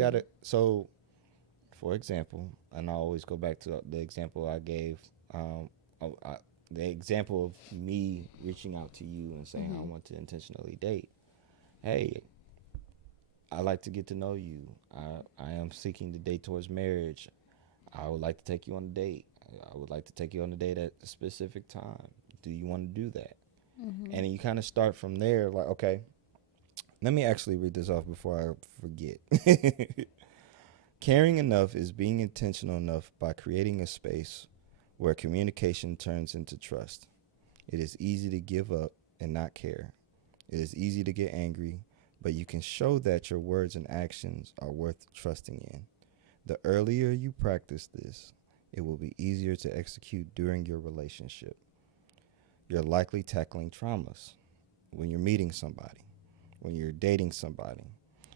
gotta. So, for example, and I always go back to the example I gave. Um, oh, the example of me reaching out to you and saying I Mm-hmm. want to intentionally date. Hey, I like to get to know you. I am seeking to date towards marriage. I would like to take you on a date. I would like to take you on a date at a specific time. Do you want to do that? Mm-hmm. And then you kind of start from there. Like, okay, let me actually read this off before I forget. Caring enough is being intentional enough by creating a space where communication turns into trust. It is easy to give up and not care. It is easy to get angry, but you can show that your words and actions are worth trusting in. The earlier you practice this, it will be easier to execute during your relationship. You're likely tackling traumas when you're meeting somebody, when you're dating somebody.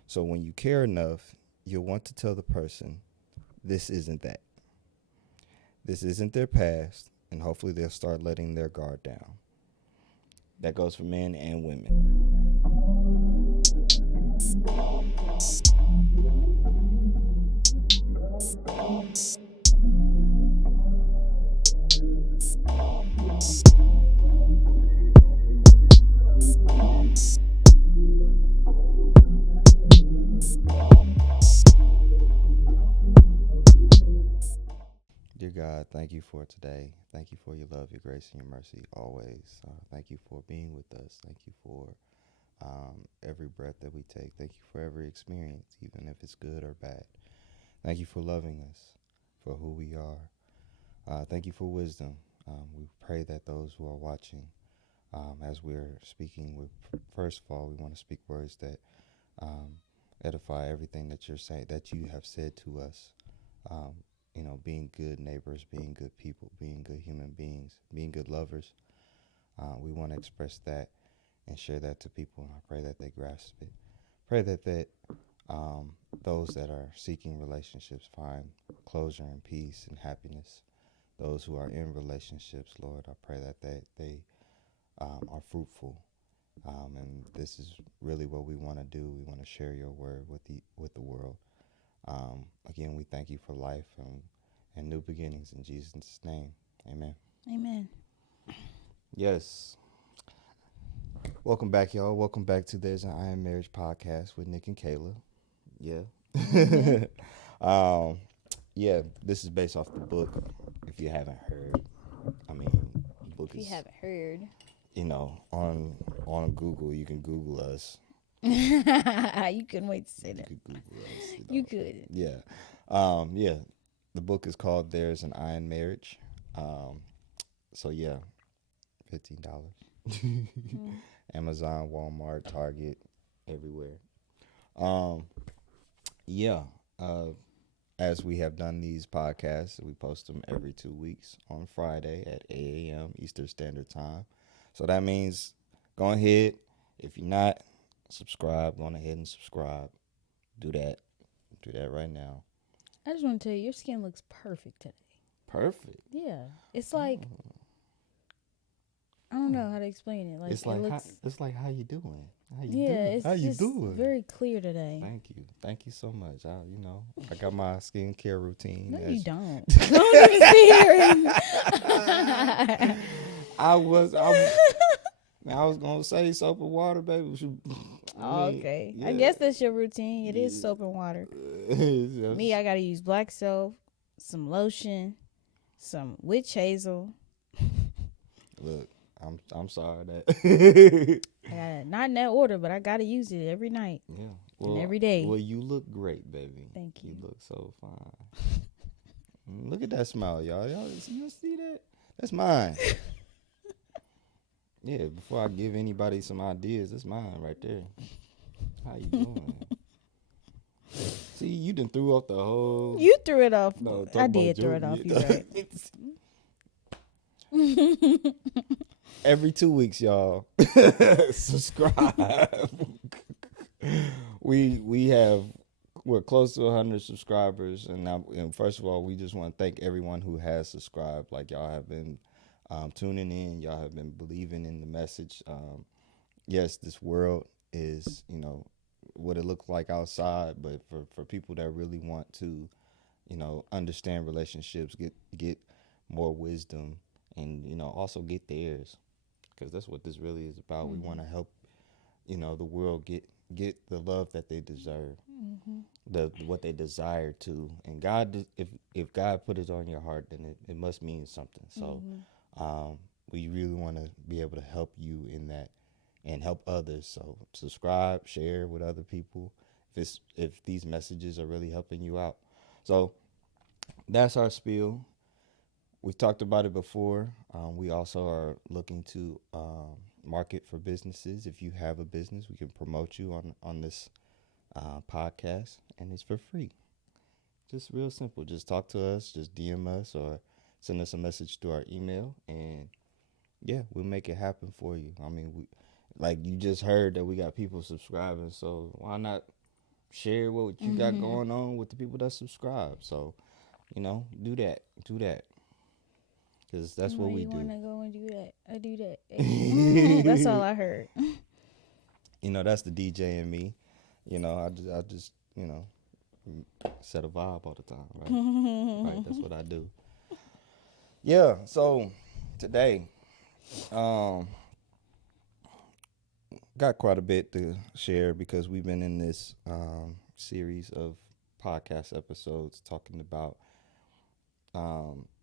So when you care enough, you'll want to tell the person, this isn't that. This isn't their past, and hopefully they'll start letting their guard down. That goes for men and women. Dear God, thank you for today. Thank you for your love, your grace, and your mercy always. Thank you for being with us. Thank you for every breath that we take. Thank you for every experience, even if it's good or bad. Thank you for loving us for who we are. Thank you for wisdom. We pray that those who are watching, as we're speaking, first of all, we want to speak words that um, edify everything that you're saying, that you have said to us. Um, being good neighbors, being good people, being good human beings, being good lovers. We want to express that and share that to people. I pray that they grasp it. Pray that um, those that are seeking relationships find closure and peace and happiness. Those who are in relationships, Lord, I pray that they are fruitful. And this is really what we want to do. We want to share your word with the world. Again, we thank you for life and new beginnings in Jesus' name. Amen. Amen. Yes. Welcome back, y'all. Welcome back to There's an Iron Marriage podcast with Nick and Kayla. Yeah. Mm-hmm. um, yeah, this is based off the book. If you haven't heard, I mean, the book If you is, haven't heard, on Google. You can Google us. you couldn't wait to say You that. could Google us. You could. Yeah. Yeah. The book is called There's an Iron Marriage. Um, so yeah, $15. Mm-hmm. Amazon, Walmart, Target, everywhere. Um, yeah. Uh, as we have done these podcasts, we post them every 2 weeks on Friday at 8 a.m. Eastern Standard Time. So that means go ahead. If you're not, subscribe. Go on ahead and subscribe. Do that. Do that right now. I just want to tell you, your skin looks perfect today. Perfect. Yeah, it's like I don't know how to explain it. Like It's it like looks. how you doing? How you Yeah, doing? it's How you just doing? very clear today. Thank you so much. I got my skincare routine. No, you don't. As Don't even sit here and. I was, I was gonna say soap and water, baby. I Oh, mean, okay, I yeah. guess that's your routine. It is soap and water. Me, I gotta use black soap, some lotion, some witch hazel. Look, I'm sorry that. I gotta, not in that order, but I gotta use it every night Yeah. and Well, every day. well, you look great, baby. Thank you. You look so fine. Look at that smile, y'all. You see that? That's mine. Yeah. Before I give anybody some ideas, that's mine right there. How you doing? See, you done threw off the whole. You threw it off. No, talk I about did throw it Jordan. off. You're right. Every 2 weeks, y'all. Subscribe. we have we're close to 100 subscribers, and first of all, we just want to thank everyone who has subscribed. Like y'all have been tuning in, y'all have been believing in the message. Yes, this world is what it looks like outside, but for people that really want to, understand relationships, get more wisdom, and also get theirs, because that's what this really is about. We want to help, the world get the love that they deserve, the what they desire to. And God, if God put it on your heart, then it must mean something. So, we really want to be able to help you in that and help others. So subscribe, share with other people if these messages are really helping you out. So that's our spiel. We've talked about it before. We also are looking to market for businesses. If you have a business, we can promote you on this podcast, and it's for free. Just real simple. Just talk to us, just DM us, or send us a message through our email, and yeah, we'll make it happen for you. I mean, like you just heard that we got people subscribing, so why not share what you got going on with the people that subscribe? So, do that, because that's what we do. You want to go and do that? I do that. That's all I heard. That's the DJ in me. I just set a vibe all the time, right? Right, that's what I do. Yeah, so today, got quite a bit to share because we've been in this series of podcast episodes talking about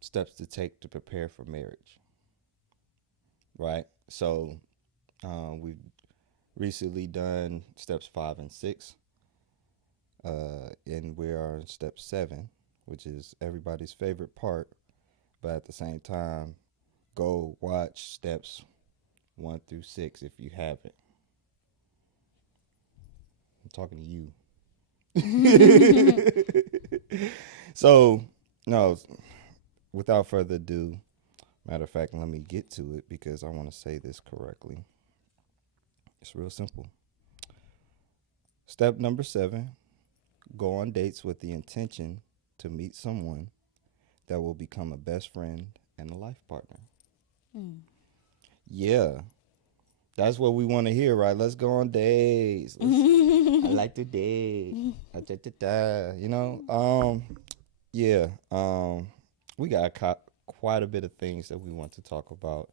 steps to take to prepare for marriage, right? So we've recently done steps 5 and 6, and we are in step 7, which is everybody's favorite part, but at the same time, go watch steps 1 through 6 if you haven't. I'm talking to you. So, no, without further ado, matter of fact, let me get to it because I want to say this correctly. It's real simple. Step number 7, go on dates with the intention to meet someone that will become a best friend and a life partner. Yeah. That's what we want to hear, right? Let's go on dates. I like to date. Yeah. We got quite a bit of things that we want to talk about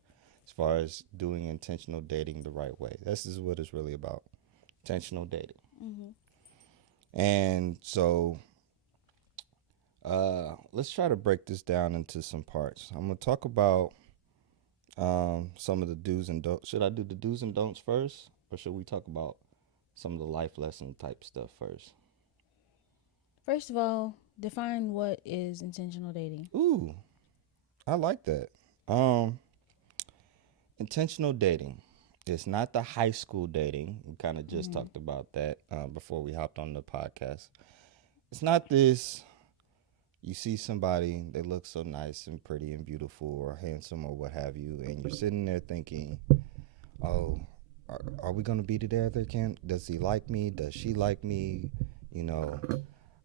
as far as doing intentional dating the right way. This is what it's really about. Intentional dating. And so let's try to break this down into some parts. I'm going to talk about some of the do's and don'ts. Should I do the do's and don'ts first, or should we talk about some of the life lesson type stuff first? First of all, define what is intentional dating. Ooh, I like that. Intentional dating. It's not the high school dating. We kind of just talked about that before we hopped on the podcast. It's not this, you see somebody, they look so nice and pretty and beautiful or handsome or what have you, and you're sitting there thinking, oh, are we going to be together? Does he like me? Does she like me?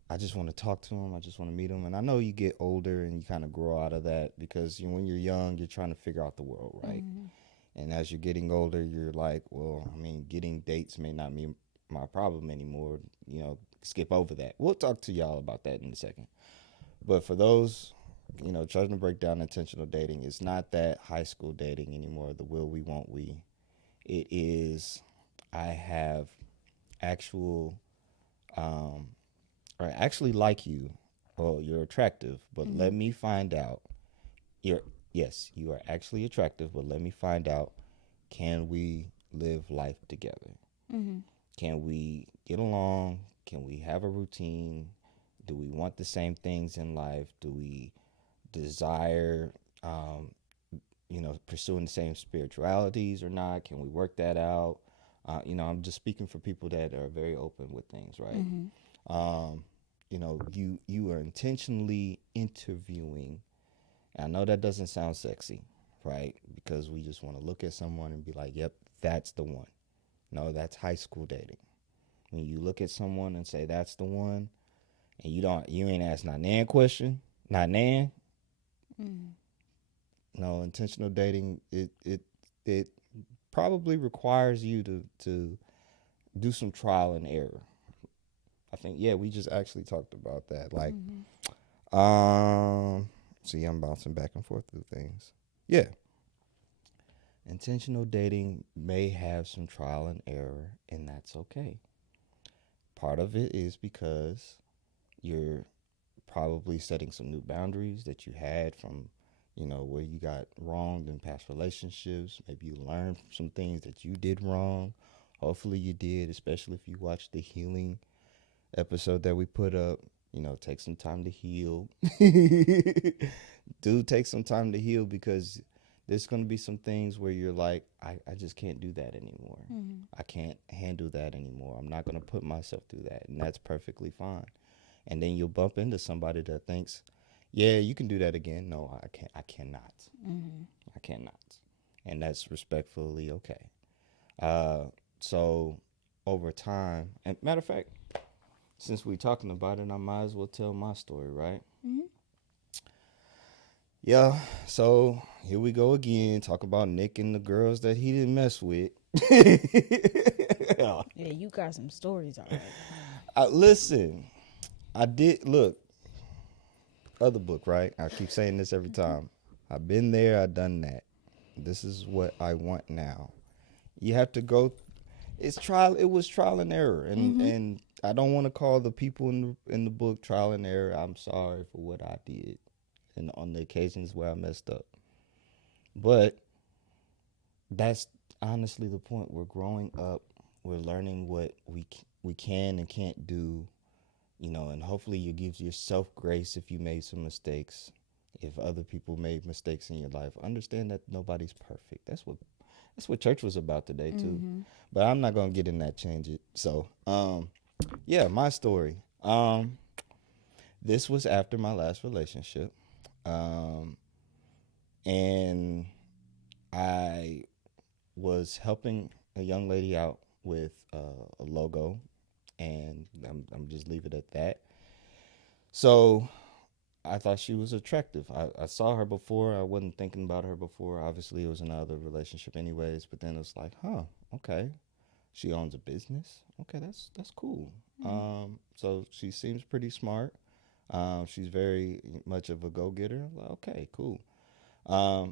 I just want to talk to him. I just want to meet him. And I know you get older and you kind of grow out of that because when you're young, you're trying to figure out the world, right? And as you're getting older, you're like, well, I mean, getting dates may not be my problem anymore. Skip over that. We'll talk to y'all about that in a second. But for those, trying to break down intentional dating, it's not that high school dating anymore, the will we, won't we. It is, I have actual, I actually like you, or you're attractive, but let me find out. Yes, you are actually attractive, but let me find out, can we live life together? Can we get along? Can we have a routine? Do we want the same things in life? Do we desire, pursuing the same spiritualities or not? Can we work that out? I'm just speaking for people that are very open with things, right? You are intentionally interviewing. I know that doesn't sound sexy, right? Because we just want to look at someone and be like, yep, that's the one. No, that's high school dating. When you look at someone and say that's the one, and you ain't asked not nan question, not nan. No, intentional dating, it probably requires you to do some trial and error. I think, yeah, we just actually talked about that. Like, see, I'm bouncing back and forth through things. Yeah. Intentional dating may have some trial and error, and that's okay. Part of it is because you're probably setting some new boundaries that you had from, where you got wronged in past relationships. Maybe you learned some things that you did wrong. Hopefully you did, especially if you watched the healing episode that we put up. Take some time to heal. Do take some time to heal, because there's going to be some things where you're like, I just can't do that anymore. I can't handle that anymore. I'm not going to put myself through that. And that's perfectly fine. And then you'll bump into somebody that thinks, yeah, you can do that again. No, I can't. I cannot. I cannot. And that's respectfully okay. So over time, and matter of fact, since we're talking about it, I might as well tell my story, right? Yeah, so here we go again, talk about Nick and the girls that he didn't mess with. Yeah, you got some stories, all right. Listen, I did, look, other book, right? I keep saying this every time. I've been there, I've done that. This is what I want now. You have to go, it was trial and error. And I don't want to call the people in the book trial and error. I'm sorry for what I did and on the occasions where I messed up. But that's honestly the point. We're growing up. We're learning what we can and can't do, and hopefully you give yourself grace if you made some mistakes. If other people made mistakes in your life, understand that nobody's perfect. That's what church was about today too. But I'm not gonna get in that change it. So, yeah, my story. This was after my last relationship. And I was helping a young lady out with a logo, and I'm just leave it at that. So I thought she was attractive. I saw her before. I wasn't thinking about her before. Obviously, it was another relationship, anyways. But then it was like, okay, she owns a business. Okay, that's cool. So she seems pretty smart. She's very much of a go-getter. Like, okay, cool.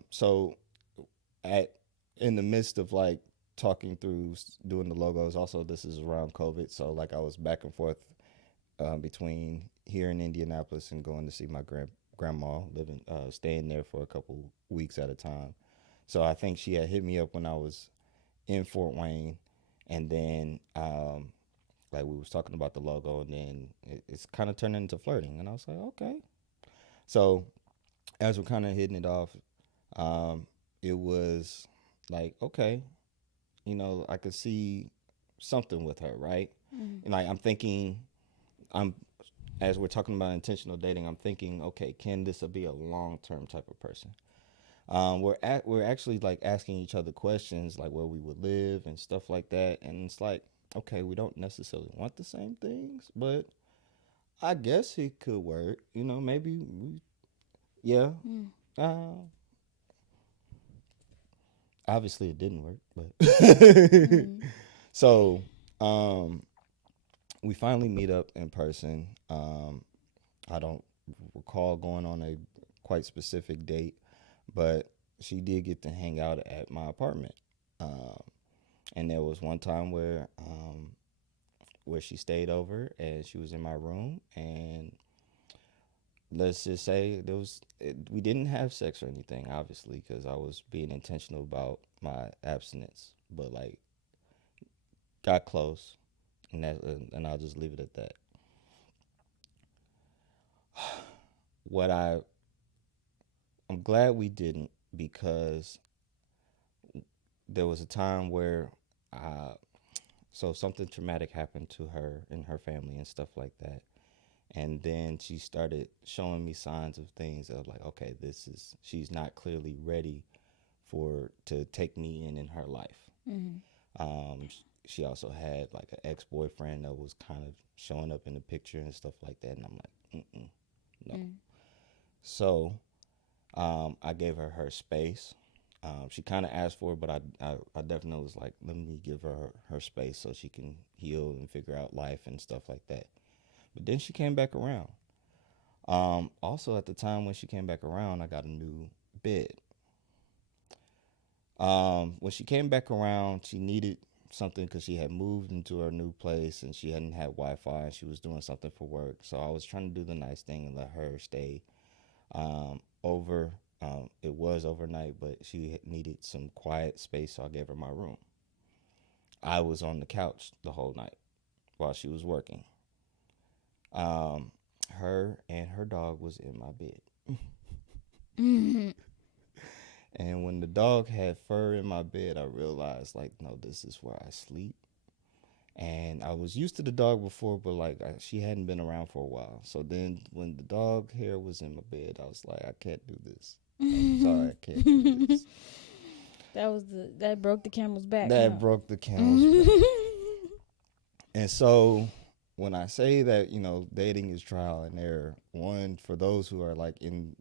So in the midst of like talking through doing the logos, also this is around COVID, so like I was back and forth between here in Indianapolis and going to see my grandma living, staying there for a couple weeks at a time. So I think she had hit me up when I was in Fort Wayne, and then like we was talking about the logo, and then it's kind of turned into flirting, and I was like, okay. So as we're kind of hitting it off, it was like, okay, I could see something with her, right? And like I'm thinking, as we're talking about intentional dating, I'm thinking, okay, can this be a long-term type of person? We're actually like asking each other questions like where we would live and stuff like that, and it's like, okay, we don't necessarily want the same things, but I guess it could work. Maybe yeah. Obviously it didn't work, but so we finally meet up in person. I don't recall going on a quite specific date, but she did get to hang out at my apartment. And there was one time where she stayed over and she was in my room, and let's just say we didn't have sex or anything, obviously, because I was being intentional about my abstinence, but like got close, and I'll just leave it at that. I'm glad we didn't, because there was a time where so something traumatic happened to her and her family and stuff like that. And then she started showing me signs of things of like, okay, she's not clearly ready to take me in her life. She also had like an ex-boyfriend that was kind of showing up in the picture and stuff like that. And I'm like, no. So I gave her space. She kind of asked for it, but I definitely was like, let me give her space so she can heal and figure out life and stuff like that. But then she came back around. Also, at the time when she came back around, I got a new bed. When she came back around, she needed something because she had moved into her new place and she hadn't had Wi-Fi and she was doing something for work. So I was trying to do the nice thing and let her stay over. It was overnight, but she needed some quiet space, so I gave her my room. I was on the couch the whole night while she was working. Um, Her and her dog was in my bed. And when the dog had fur in my bed, I realized, like, no, this is where I sleep. And I was used to the dog before, but like she hadn't been around for a while. So then when the dog hair was in my bed, I was like, I can't do this. I'm sorry, I can't do this. That broke the camel's back. That broke the camel's back. And so when I say that, dating is trial and error, one, for those who are like in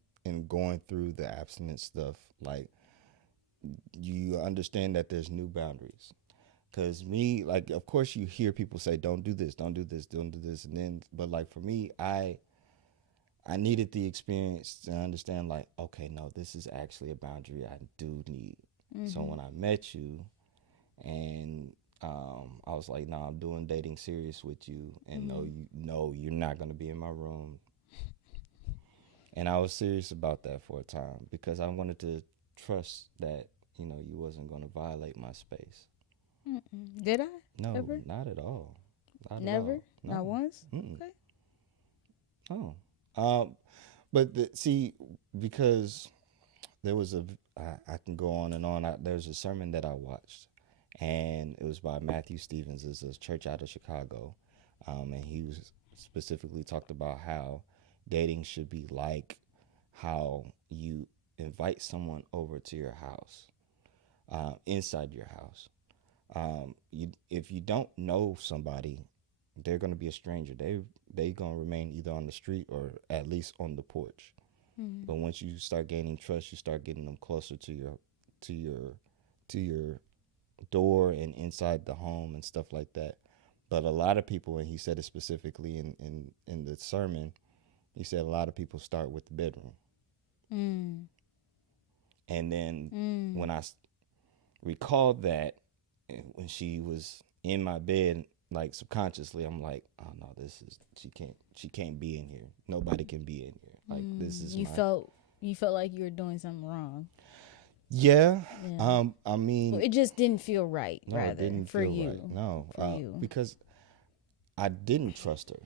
going through the abstinence stuff, like, you understand that there's new boundaries. Because me, like, of course you hear people say, don't do this, don't do this, don't do this. And then, but like for me, I needed the experience to understand, like, okay, no, this is actually a boundary I do need. Mm-hmm. So when I met you and I was like, no, I'm doing dating serious with you. And no, you're not going to be in my room. And I was serious about that for a time because I wanted to trust that, you wasn't going to violate my space. Mm-mm. Did I? No, ever? Not at all. Never? At all. No. Not once? Mm-mm. Okay. Oh. But see, because there was I can go on and on. There's a sermon that I watched, and it was by Matthew Stevens. It's a church out of Chicago, and he was specifically talked about how dating should be like how you invite someone over to your house, inside your house. If you don't know somebody, they're going to be a stranger. They going to remain either on the street or at least on the porch. Mm-hmm. But once you start gaining trust, you start getting them closer to your door and inside the home and stuff like that. But a lot of people, and he said it specifically in the sermon, he said a lot of people start with the bedroom. Mm. And then when I recalled that, when she was in my bed, like subconsciously, I'm like, oh no, she can't be in here. Nobody can be in here. Like this is you felt like you were doing something wrong. Yeah. I mean, well, it just didn't feel right. No, rather, it didn't for feel you. right. No, for you. Because I didn't trust her.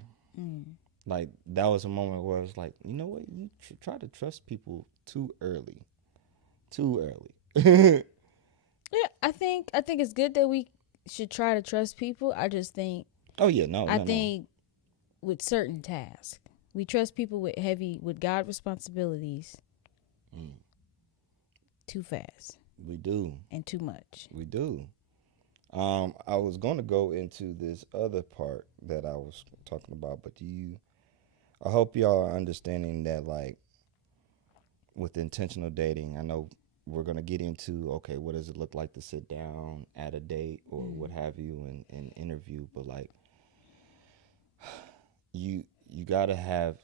Like that was a moment where I was like, you know what? You try to trust people too early. Yeah, I think it's good that we should try to trust people. I just think. Oh yeah, no. I think with certain tasks, we trust people with God responsibilities. Too fast. We do. And too much. We do. I was going to go into this other part that I was talking about, but I hope y'all are understanding that, like, with intentional dating, I know we're going to get into, okay, what does it look like to sit down at a date or what have you and interview, but like, you got to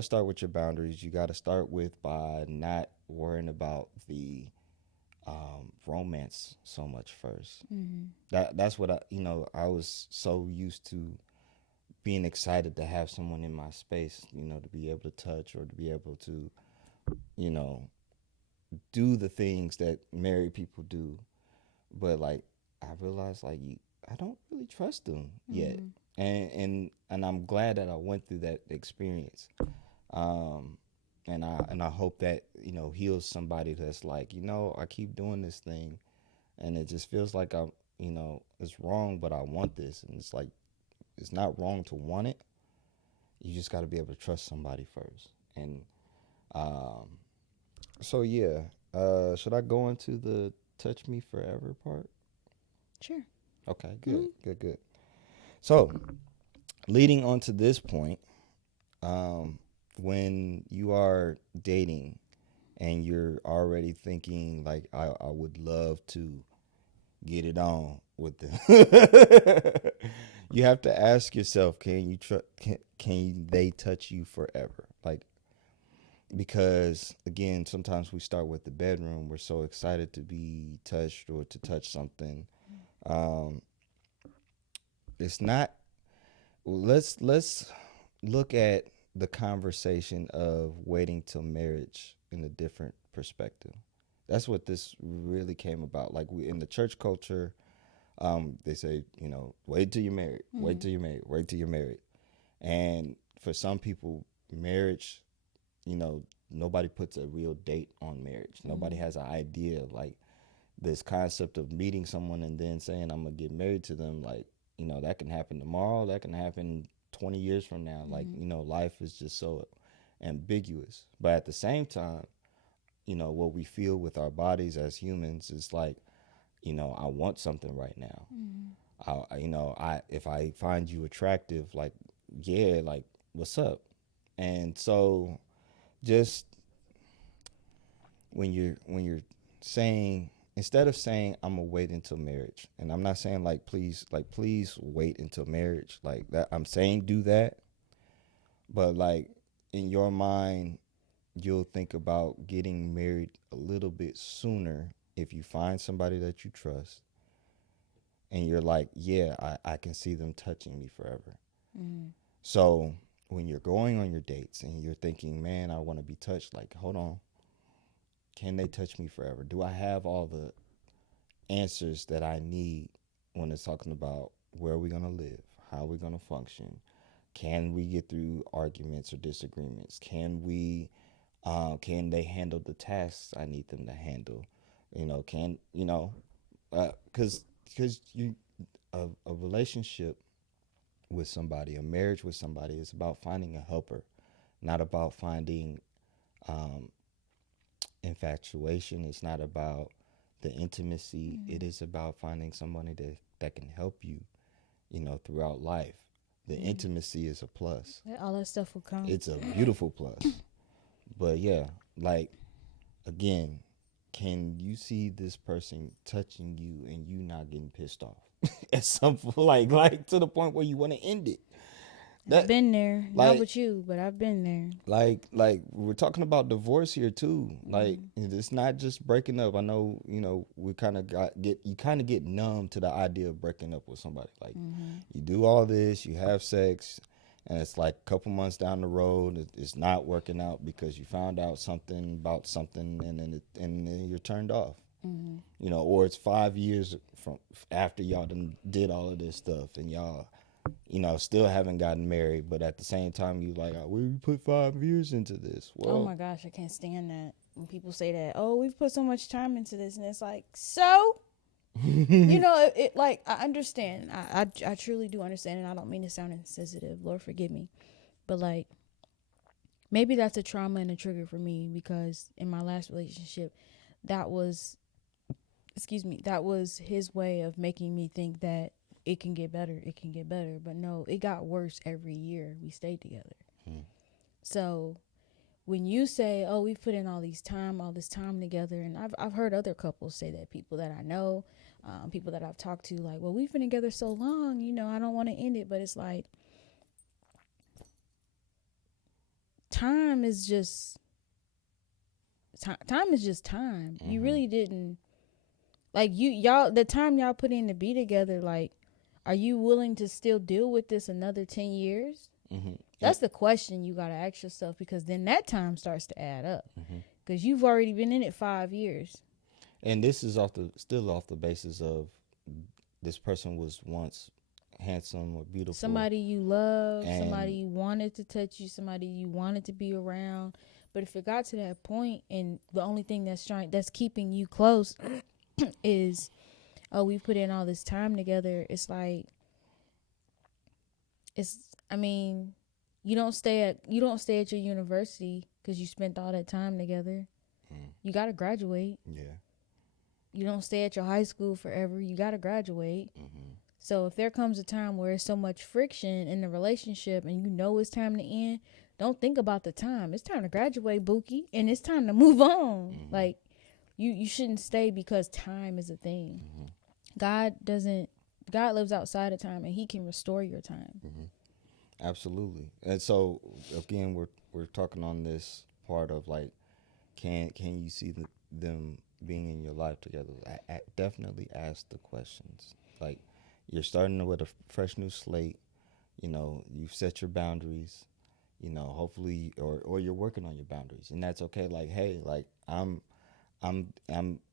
start with your boundaries. You got to start with by not worrying about the romance so much first. That's what I was so used to being excited to have someone in my space, to be able to touch or to be able to, do the things that married people do. But like, I realized like I don't really trust them yet. And I'm glad that I went through that experience. And I hope that, heals somebody that's like, I keep doing this thing and it just feels like it's wrong, but I want this. And it's like, it's not wrong to want it. You just got to be able to trust somebody first. And so, yeah. Should I go into the touch me forever part? Sure. Okay, good, good. So, leading on to this point, when you are dating and you're already thinking like I would love to get it on with them. You have to ask yourself, can they touch you forever? Like, because again, sometimes we start with the bedroom. We're so excited to be touched or to touch something. Um, it's not. Let's look at the conversation of waiting till marriage in a different perspective. That's what this really came about. Like we in the church culture, they say, wait till you're married, wait till you're married, wait till you're married. And for some people, marriage, nobody puts a real date on marriage. Nobody has an idea like this concept of meeting someone and then saying I'm gonna get married to them. Like, that can happen tomorrow. That can happen 20 years from now. Like, life is just so ambiguous. But at the same time, what we feel with our bodies as humans is like, I want something right now. If I find you attractive, like, yeah, like, what's up? And so just when you're saying, instead of saying I'm gonna wait until marriage, and I'm not saying please wait until marriage, like that, I'm saying do that, but like in your mind you'll think about getting married a little bit sooner if you find somebody that you trust and you're like, yeah, I can see them touching me forever. So when you're going on your dates and you're thinking, man, I want to be touched, like, hold on, can they touch me forever? Do I have all the answers that I need when it's talking about where are we going to live, how are we going to function, can we get through arguments or disagreements, can they handle the tasks I need them to handle, because you a relationship with somebody, a marriage with somebody, is about finding a helper, not about finding infatuation. It's not about the intimacy. It is about finding somebody that can help you, throughout life. The intimacy is a plus. All that stuff will come. It's a beautiful plus. But yeah, like, again, can you see this person touching you and you not getting pissed off at some point, like to the point where you want to end it? I've been there, not with you, but I've been there. Like we're talking about divorce here too. Like, it's not just breaking up. I know, we kind of get numb to the idea of breaking up with somebody. Like, you do all this, you have sex, and it's like a couple months down the road, it's not working out because you found out something about something, and then you're turned off. Or it's 5 years from after y'all did all of this stuff, and y'all, still haven't gotten married, but at the same time, you like, we put 5 years into this. Well, oh my gosh, I can't stand that when people say that. Oh, we've put so much time into this, and it's like, so, it like, I understand. I truly do understand, and I don't mean to sound insensitive. Lord forgive me, but like, maybe that's a trauma and a trigger for me, because in my last relationship, that was his way of making me think that it can get better. But no, it got worse every year we stayed together. So when you say, oh, we've put in all this time together, and I've heard other couples say that, people that I know, people that I've talked to, like, well, we've been together so long, I don't want to end it. But it's like, time is just time. You really didn't, like, the time y'all put in to be together, like, are you willing to still deal with this another 10 years? That's the question you got to ask yourself, because then that time starts to add up, because you've already been in it 5 years. And this is still off the basis of this person was once handsome or beautiful. Somebody you love, somebody you wanted to touch you, somebody you wanted to be around. But if it got to that point and the only thing that's keeping you close is, oh, we put in all this time together, it's like, you don't stay at your university because you spent all that time together. You got to graduate. Yeah. You don't stay at your high school forever. You got to graduate. So if there comes a time where there's so much friction in the relationship and it's time to end, don't think about the time. It's time to graduate, Bookie, and it's time to move on. Mm-hmm. Like you shouldn't stay because time is a thing. Mm-hmm. God lives outside of time, and he can restore your time. Mm-hmm. Absolutely. And so again, we're talking on this part of like, can you see them being in your life together? I definitely ask the questions. Like, you're starting with a fresh new slate. You know, you've set your boundaries. You know, hopefully, or you're working on your boundaries, and that's okay. Like, hey, like I'm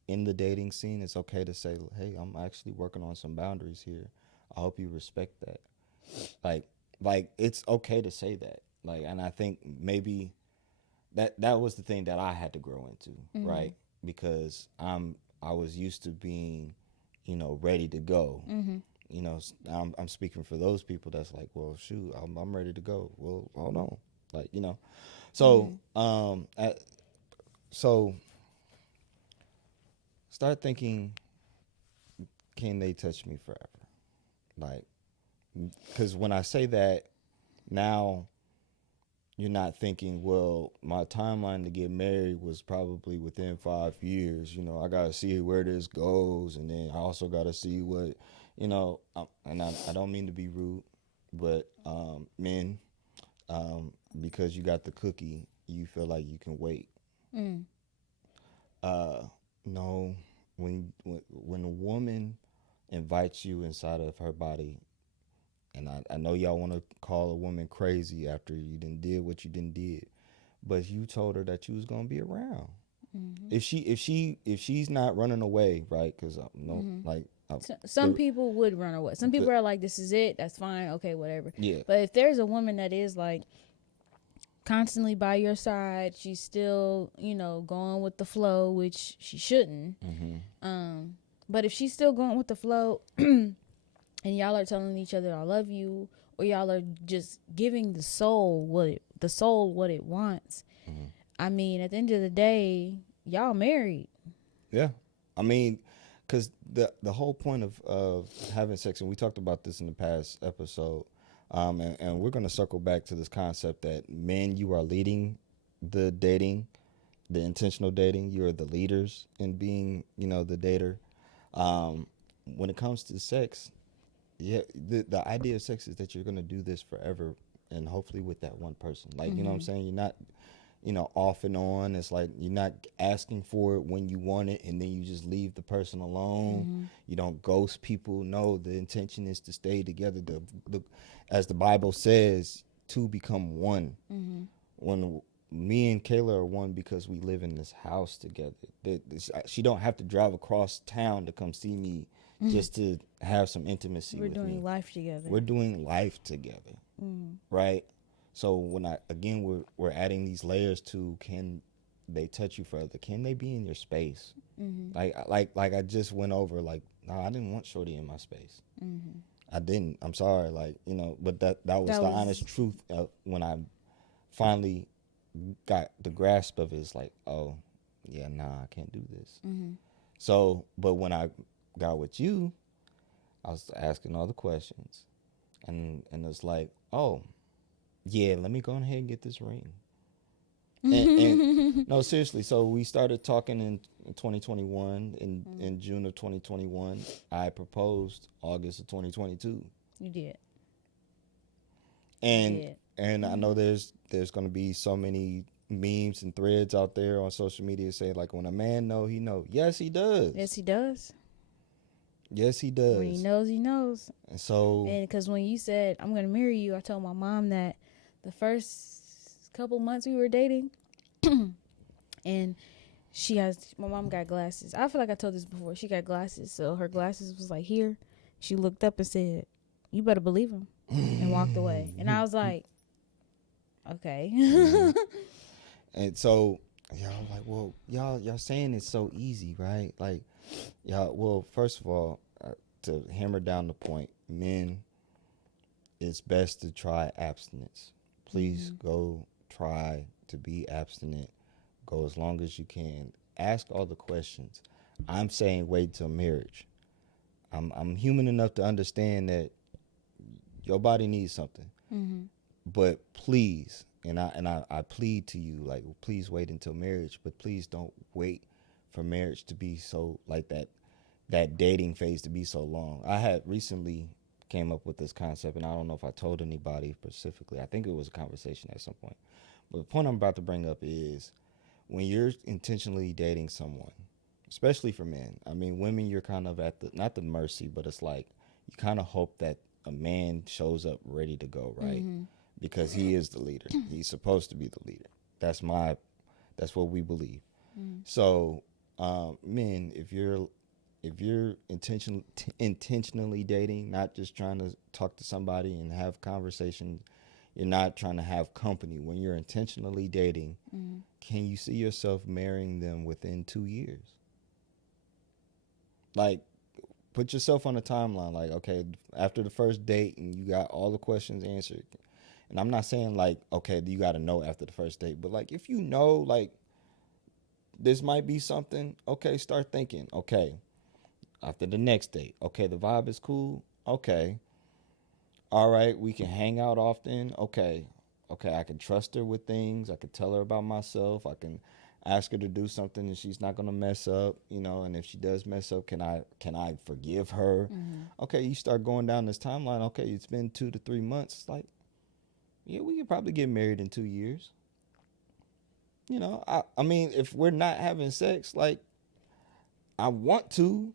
in the dating scene. It's okay to say, hey, I'm actually working on some boundaries here. I hope you respect that. Like it's okay to say that. Like, and I think maybe that was the thing that I had to grow into, right? Because I was used to being, you know, ready to go. You know, I'm speaking for those people that's like, well, shoot, I'm ready to go. Well, hold on, like, you know, so so start thinking, can they touch me forever? Like, because when I say that, now you're not thinking, well, my timeline to get married was probably within 5 years. You know, I got to see where this goes. And then I also got to see what, you know, and I don't mean to be rude, but men, because you got the cookie, you feel like you can wait. No, when a woman invites you inside of her body, and I know y'all want to call a woman crazy after you did what you did, but you told her that you was gonna be around. If she's not running away, right? Because Some people would run away. Some people are like, this is it. That's fine. Okay, whatever. Yeah. But if there's a woman that is like constantly by your side, she's still, you know, going with the flow, which she shouldn't. But if she's still going with the flow and y'all are telling each other I love you, or y'all are just giving the soul what it wants, I mean, at the end of the day, y'all married. Yeah. I mean, because the whole point of having sex, and we talked about this in the past episode, and we're going to circle back to this concept that men, you are leading the dating, the intentional dating. You're the leaders in being, you know, the dater. When it comes to sex, yeah, the idea of sex is that you're going to do this forever, and hopefully with that one person. Like, you know what I'm saying? You're not, you know, off and on. It's like you're not asking for it when you want it, and then you just leave the person alone. You don't ghost people. No, the intention is to stay together. As the Bible says, two become one. When me and Kayla are one because we live in this house together. She don't have to drive across town to come see me just to have some intimacy with me. We're doing life together. We're doing life together, right? So when we're adding these layers to, can they touch you further? Can they be in your space? Like I just went over, like, no, I didn't want Shorty in my space. I didn't. I'm sorry, like, you know, but that was the honest truth when I finally got the grasp of it. It's like, oh, yeah, nah, I can't do this. So, but when I got with you, I was asking all the questions, and it's like, oh, yeah, let me go ahead and get this ring. And no, seriously. So we started talking in 2021. In June of 2021, I proposed August of 2022. You did. And I know there's going to be so many memes and threads out there on social media saying, like, when a man know, he know. Yes, he does. Yes, he does. Yes, he does. When he knows, he knows. And so, and because when you said I'm going to marry you, I told my mom that the first couple months we were dating, and my mom got glasses. I feel like I told this before. She got glasses, so her glasses was like here. She looked up and said, "You better believe him," and walked away. And I was like, okay. And so y'all like, well, y'all saying it's so easy, right? Like, y'all, well, first of all, to hammer down the point, men, it's best to try abstinence. Please go try to be abstinent. Go as long as you can. Ask all the questions. I'm saying wait till marriage. I'm human enough to understand that your body needs something. But please, I plead to you, like, please wait until marriage, but please don't wait for marriage to be so like that dating phase to be so long. I had recently came up with this concept, and I don't know if I told anybody specifically. I think it was a conversation at some point. But the point I'm about to bring up is when you're intentionally dating someone, especially for men. I mean, women, you're kind of at the not the mercy, but it's like you kind of hope that a man shows up ready to go, right? Mm-hmm. Because he is the leader. He's supposed to be the leader. That's what we believe. Mm-hmm. So, men, if you're intentionally dating, not just trying to talk to somebody and have conversation, you're not trying to have company. When you're intentionally dating, mm-hmm. can you see yourself marrying them within 2 years? Like, put yourself on a timeline. Like, okay, after the first date and you got all the questions answered. And I'm not saying like, okay, you got to know after the first date, but like, if you know, like, this might be something, okay, start thinking, okay, after the next date, okay, the vibe is cool, okay, all right, we can hang out often, okay, I can trust her with things, I can tell her about myself, I can ask her to do something and she's not going to mess up, and if she does mess up, can I forgive her? Mm-hmm. Okay, you start going down this timeline, okay, it's been 2 to 3 months, it's like, yeah, we could probably get married in 2 years. I mean, if we're not having sex, like, I want to.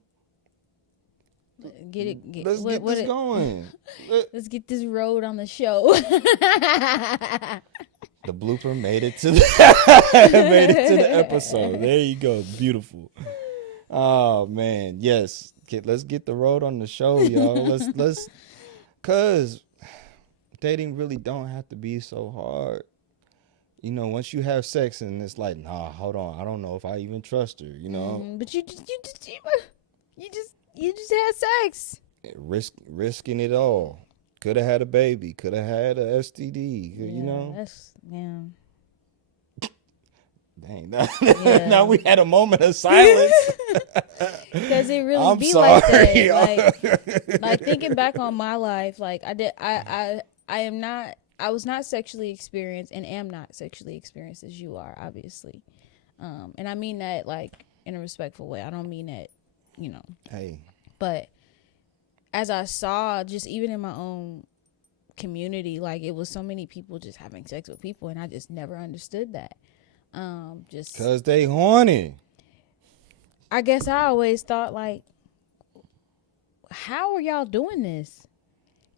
Let's get this going. Let's get this road on the show. The blooper made it to the episode. There you go. Beautiful. Oh man, yes. Let's get the road on the show, y'all. Let's cause dating really don't have to be so hard. Once you have sex and it's like, nah, hold on, I don't know if I even trust her, Mm-hmm. But you just had sex. Risking it all. Could have had a baby. Could have had a STD. That's, man. Dang. Now we had a moment of silence. Because it really be sorry. Like that. Like thinking back on my life, like I was not sexually experienced and am not sexually experienced as you are, obviously. And I mean that like in a respectful way. I don't mean that, Hey. But as I saw, just even in my own community, like it was so many people just having sex with people, and I just never understood that. Just because they horny. I guess I always thought like, how are y'all doing this?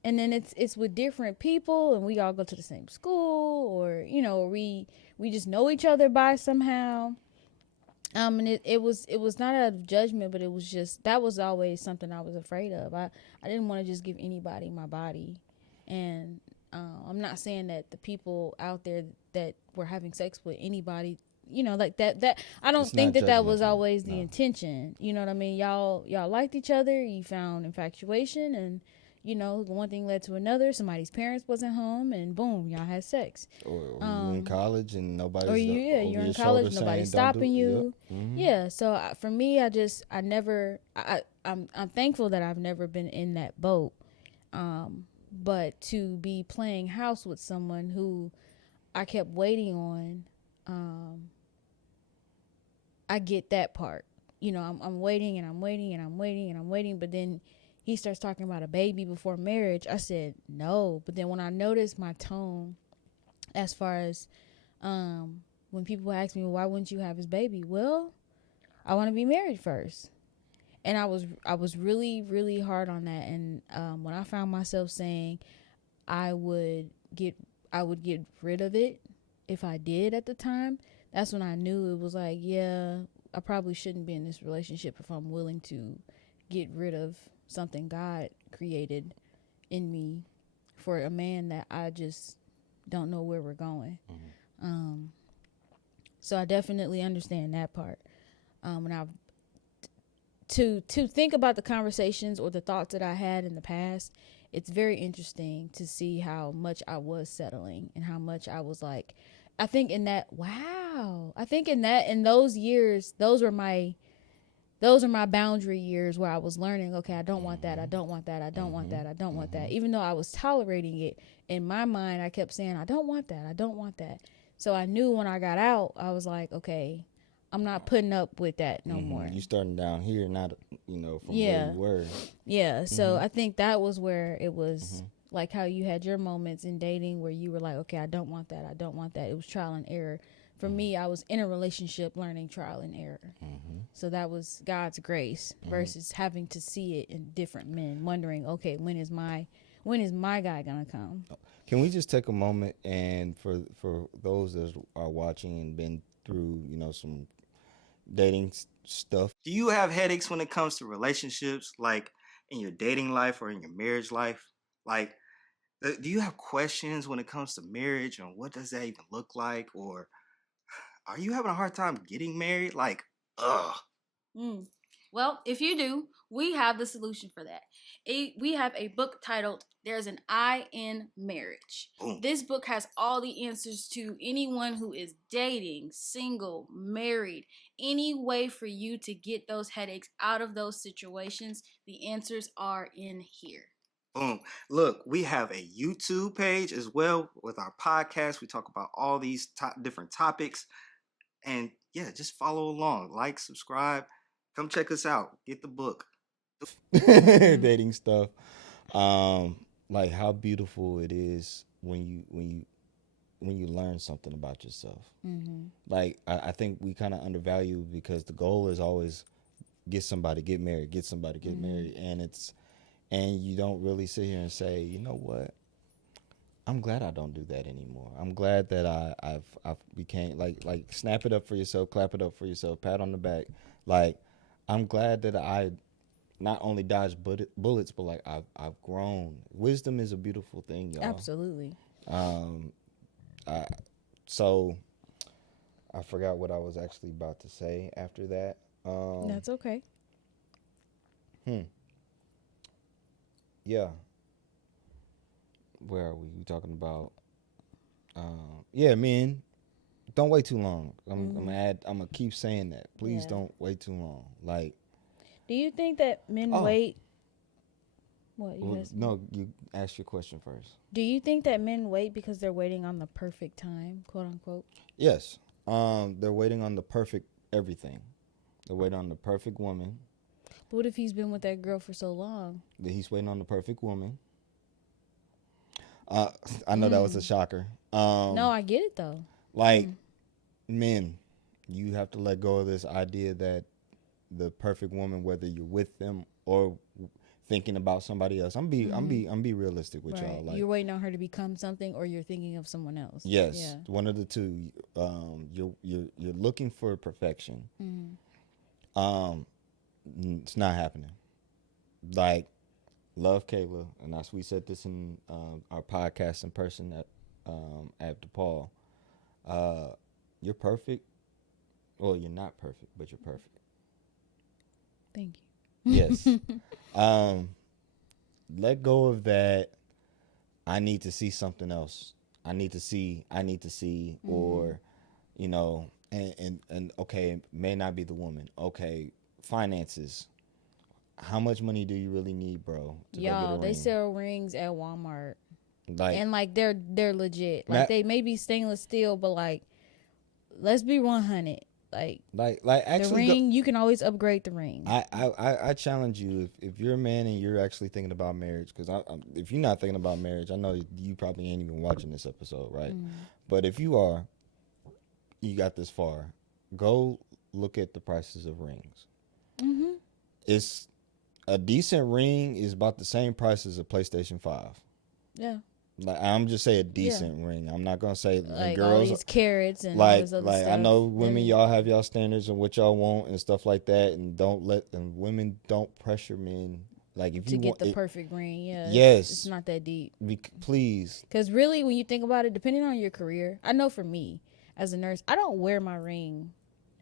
And then it's with different people, and we all go to the same school, or we just know each other by somehow. And it was not out of judgment, but it was just that was always something I was afraid of. I didn't want to just give anybody my body, and I'm not saying that the people out there that were having sex with anybody, like that I don't think that was always the intention. You know what I mean? Y'all liked each other. You found infatuation, and one thing led to another. Somebody's parents wasn't home, and boom, y'all had sex. Or you're in college and nobody's. Or you're in college, nobody's stopping you. Yep. Mm-hmm. Yeah. So for me, I'm thankful that I've never been in that boat. But to be playing house with someone who I kept waiting on, I get that part. I'm waiting and I'm waiting and I'm waiting and I'm waiting, but then he starts talking about a baby before marriage. I said no, but then when I noticed my tone, as far as when people ask me, well, why wouldn't you have his baby? Well, I want to be married first. And I was really, really hard on that. And when I found myself saying I would get rid of it if I did at the time, that's when I knew it was like, yeah, I probably shouldn't be in this relationship if I'm willing to get rid of something God created in me for a man that I just don't know where we're going. Mm-hmm. So I definitely understand that part. And I've to think about the conversations or the thoughts that I had in the past, it's very interesting to see how much I was settling and how much I was like, I think in those years, those were my those are my boundary years where I was learning, okay, I don't want that. I don't want that. I don't want that. I don't want that. Even though I was tolerating it, in my mind, I kept saying, I don't want that. I don't want that. So I knew when I got out, I was like, okay, I'm not putting up with that no more. You starting down here, not, from where you were. Yeah. So I think that was where it was like how you had your moments in dating where you were like, okay, I don't want that. I don't want that. It was trial and error. For me, I was in a relationship learning trial and error. So that was God's grace versus having to see it in different men, wondering, okay, when is my guy gonna come? Can we just take a moment and for those that are watching and been through, some dating stuff. Do you have headaches when it comes to relationships, like in your dating life or in your marriage life? Like, do you have questions when it comes to marriage and what does that even look like? Or are you having a hard time getting married? Like, ugh. Well, if you do, we have the solution for that. We have a book titled There's an I in Marriage. Boom. This book has all the answers to anyone who is dating, single, married, any way for you to get those headaches out of those situations. The answers are in here. Boom. Look, we have a YouTube page as well with our podcast. We talk about all these different topics. And yeah, just follow along. Like, subscribe. Come check us out. Get the book. Dating stuff. Like how beautiful it is when you learn something about yourself. Like I think we kind of undervalue because the goal is always get married, and you don't really sit here and say, you know what? I'm glad I don't do that anymore. I'm glad that I've became like snap it up for yourself, clap it up for yourself, pat on the back. Like I'm glad that I not only dodged bullets, but like I've grown. Wisdom is a beautiful thing, y'all. Absolutely. So I forgot what I was actually about to say after that. That's okay. Yeah. Where are we? We talking about? Men. Don't wait too long. I'm gonna keep saying that. Please don't wait too long. Like, do you think that men wait? What? No, you ask your question first. Do you think that men wait because they're waiting on the perfect time, quote unquote? Yes. They're waiting on the perfect everything. They're waiting on the perfect woman. But what if he's been with that girl for so long? He's waiting on the perfect woman. I know that was a shocker. No, I get it though. Like, men, you have to let go of this idea that the perfect woman, whether you're with them or thinking about somebody else. I'm be realistic with y'all. Like, you're waiting on her to become something, or you're thinking of someone else. Yes, one of the two. You're looking for perfection. It's not happening. Like, love Kayla, and we said this in our podcast in person at DePaul. You're perfect. Well, you're not perfect, but you're perfect. Thank you. Yes. Let go of that. I need to see something else. I need to see, or, and okay, it may not be the woman. Okay, finances. How much money do you really need, bro? Y'all, they sell rings at Walmart. They're legit. Like, they may be stainless steel, but like, let's be 100. Like actually, the ring, you can always upgrade the ring. I challenge you, if you're a man and you're actually thinking about marriage, because if you're not thinking about marriage, I know you probably ain't even watching this episode, right? But if you are, you got this far, go look at the prices of rings. It's a decent ring is about the same price as a PlayStation 5. Yeah. Like, I'm just say a decent ring. I'm not gonna say like girls, all these carrots and like all this other stuff. I know women, y'all have y'all standards and what y'all want and stuff like that, and women don't pressure men. Like, if to you get want the perfect ring, it's not that deep. Please, because really, when you think about it, depending on your career, I know for me as a nurse, I don't wear my ring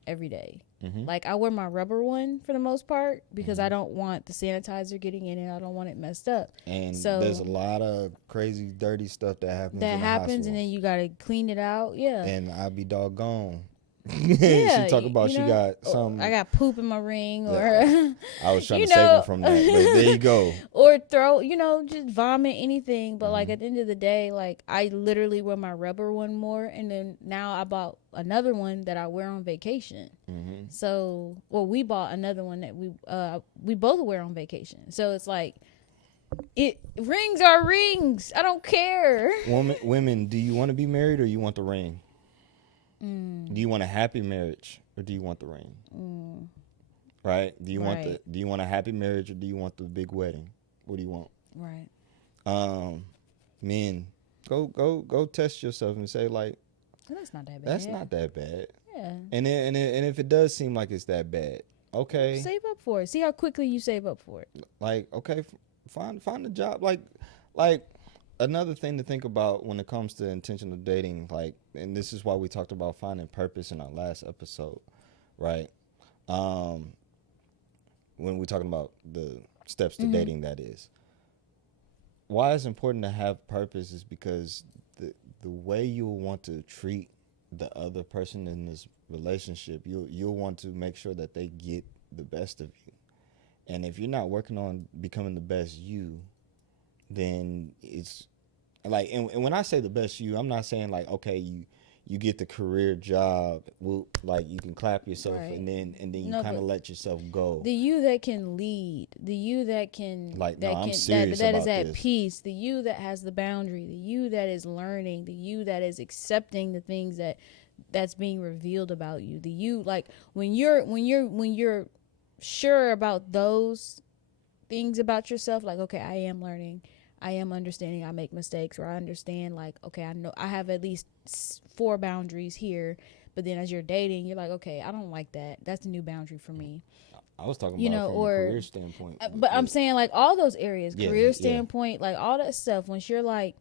every day. Like, I wear my rubber one for the most part because I don't want the sanitizer getting in it. I don't want it messed up. And so there's a lot of crazy, dirty stuff that happens. And then you gotta clean it out. Yeah. And I'll be doggone Yeah, She talk about you she know, got or some. I got poop in my ring, or I was trying you to save him know, from that, but there you go. or throw, just vomit anything. But like Hmm. at the end of the day, like I literally wear my rubber one more, and then now I bought another one that I wear on vacation. Hmm. So, well, we bought another one that we both wear on vacation. So it's like rings are rings. I don't care. Women, do you want to be married or you want the ring? Do you want a happy marriage or do you want the ring? Right? Do you want Right. do you want a happy marriage or do you want the big wedding? What do you want? Right. Um, Men, go test yourself and say like That's not that bad. that's not that bad. Yeah. And if it does seem like it's that bad, okay, Save up for it. See how quickly you save up for it. like okay, find a job. Like another thing to think about when it comes to intentional dating, like, and this is why we talked about finding purpose in our last episode, right? Um, when we're talking about the steps to dating, that is. Why it's important to have purpose is because the way you'll want to treat the other person in this relationship, you'll want to make sure that they get the best of you. And if you're not working on becoming the best you, then it's like, and when I say the best you, I'm not saying like, okay, you get the career job, like you can clap yourself, Right. and then you No, kind of but let yourself go. the you that can lead, the you that can Like, no, that I'm can serious that is about at this. peace, the you that has the boundary, the you that is learning, the you that is accepting the things that's being revealed about you. The you, like when you're sure about those things about yourself, like, okay, I am learning, I am understanding, I make mistakes, or I understand, like, okay, I know I have at least 4 boundaries here. But then as you're dating, you're like, okay, I don't like that. That's a new boundary for me. I was talking You about know, from or a career standpoint. but I'm saying like all those areas, Yeah, career yeah. standpoint, like all that stuff. Once you're like,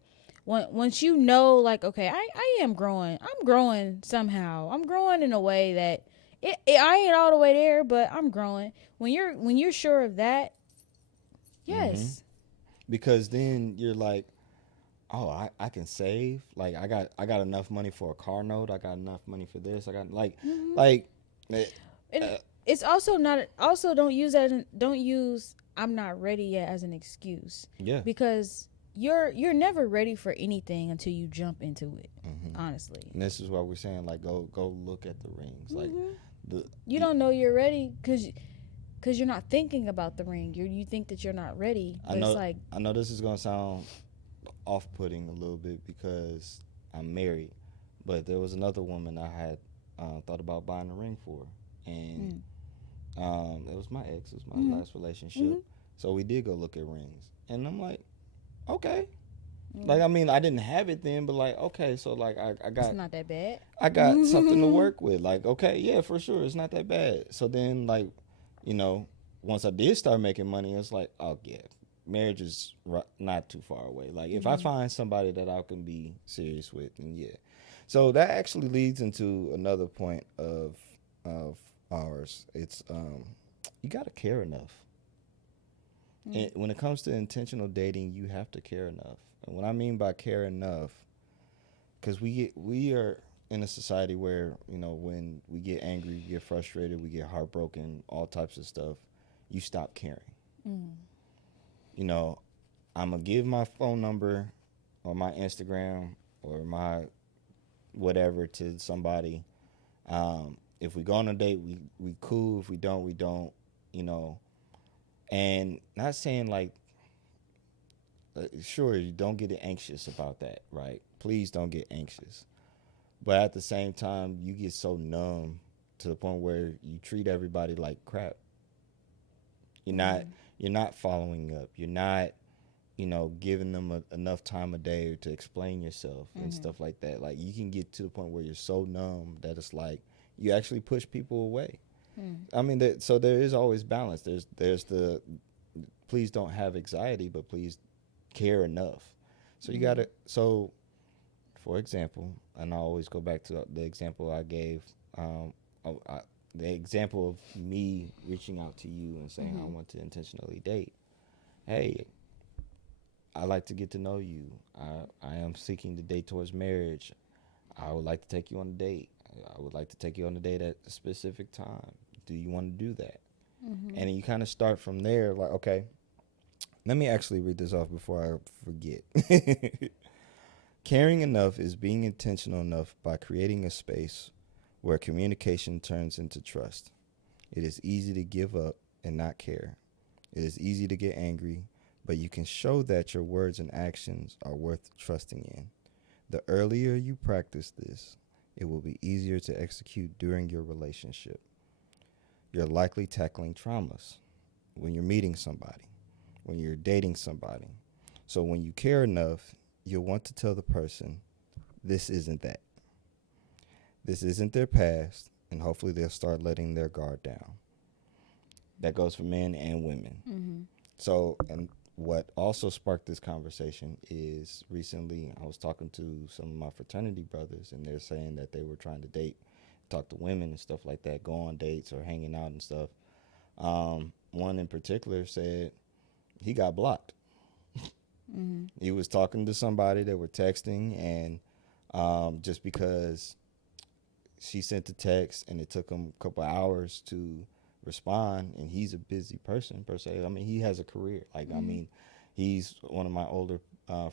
once you know, like, okay, I am growing. I'm growing somehow. I'm growing in a way that I ain't all the way there, but I'm growing. When you're sure of that, yes. Because then you're like, oh, I can save. Like I got enough money for a car note. I got enough money for this. I got like And it's also not. Also, don't use I'm not ready yet as an excuse. yeah. Because you're never ready for anything until you jump into it. Honestly, And this is why we're saying like go look at the rings. Like you don't know you're ready because you're not thinking about the ring. You think that you're not ready, but it's like, I know this is gonna sound off-putting a little bit because I'm married, but there was another woman I had thought about buying a ring for, and it was my ex. It was my last relationship, so we did go look at rings, and I'm like, okay. Like, I mean, I didn't have it then, but like, okay, so like I got it's not that bad. I got something to work with. Like, okay, yeah, for sure, it's not that bad. So then, like, once I did start making money, it's like, oh yeah, marriage is not too far away. Like, if I find somebody that I can be serious with, then yeah. So that actually leads into another point of ours. It's you gotta care enough. And when it comes to intentional dating, you have to care enough. And what I mean by care enough, because we are in a society where when we get angry, we get frustrated, we get heartbroken, all types of stuff, you stop caring. I'm gonna give my phone number or my Instagram or my whatever to somebody. If we go on a date, we cool. If we don't, we don't. And not saying like, sure, you don't get anxious about that, right? Please don't get anxious. But at the same time, you get so numb to the point where you treat everybody like crap. You're not following up. You're not, giving them enough time a day to explain yourself and stuff like that. Like, you can get to the point where you're so numb that it's like you actually push people away. I mean, so there is always balance. There's the please don't have anxiety, but please care enough. So you gotta. So, for example, and I always go back to the example I gave. The example of me reaching out to you and saying I want to intentionally date. Hey, I like to get to know you. I am seeking to date towards marriage. I would like to take you on a date. I I would like to take you on a date at a specific time. Do you want to do that? Mm-hmm. And then you kind of start from there. Like, okay, let me actually read this off before I forget. Caring enough is being intentional enough by creating a space where communication turns into trust. It is easy to give up and not care. It is easy to get angry, but you can show that your words and actions are worth trusting in. The earlier you practice this, it will be easier to execute during your relationship. You're likely tackling traumas when you're meeting somebody, when you're dating somebody. So when you care enough, you'll want to tell the person, this isn't that. This isn't their past, and hopefully they'll start letting their guard down. That goes for men and women. Mm-hmm. So, and what also sparked this conversation is recently I was talking to some of my fraternity brothers, and they're saying that they were trying to date, talk to women and stuff like that, go on dates or hanging out and stuff. One in particular said he got blocked. Mm-hmm. He was talking to somebody, they were texting, and just because she sent the text and it took him a couple hours to respond, and he's a busy person per se. I mean, he has a career. Like, I mean, he's one of my older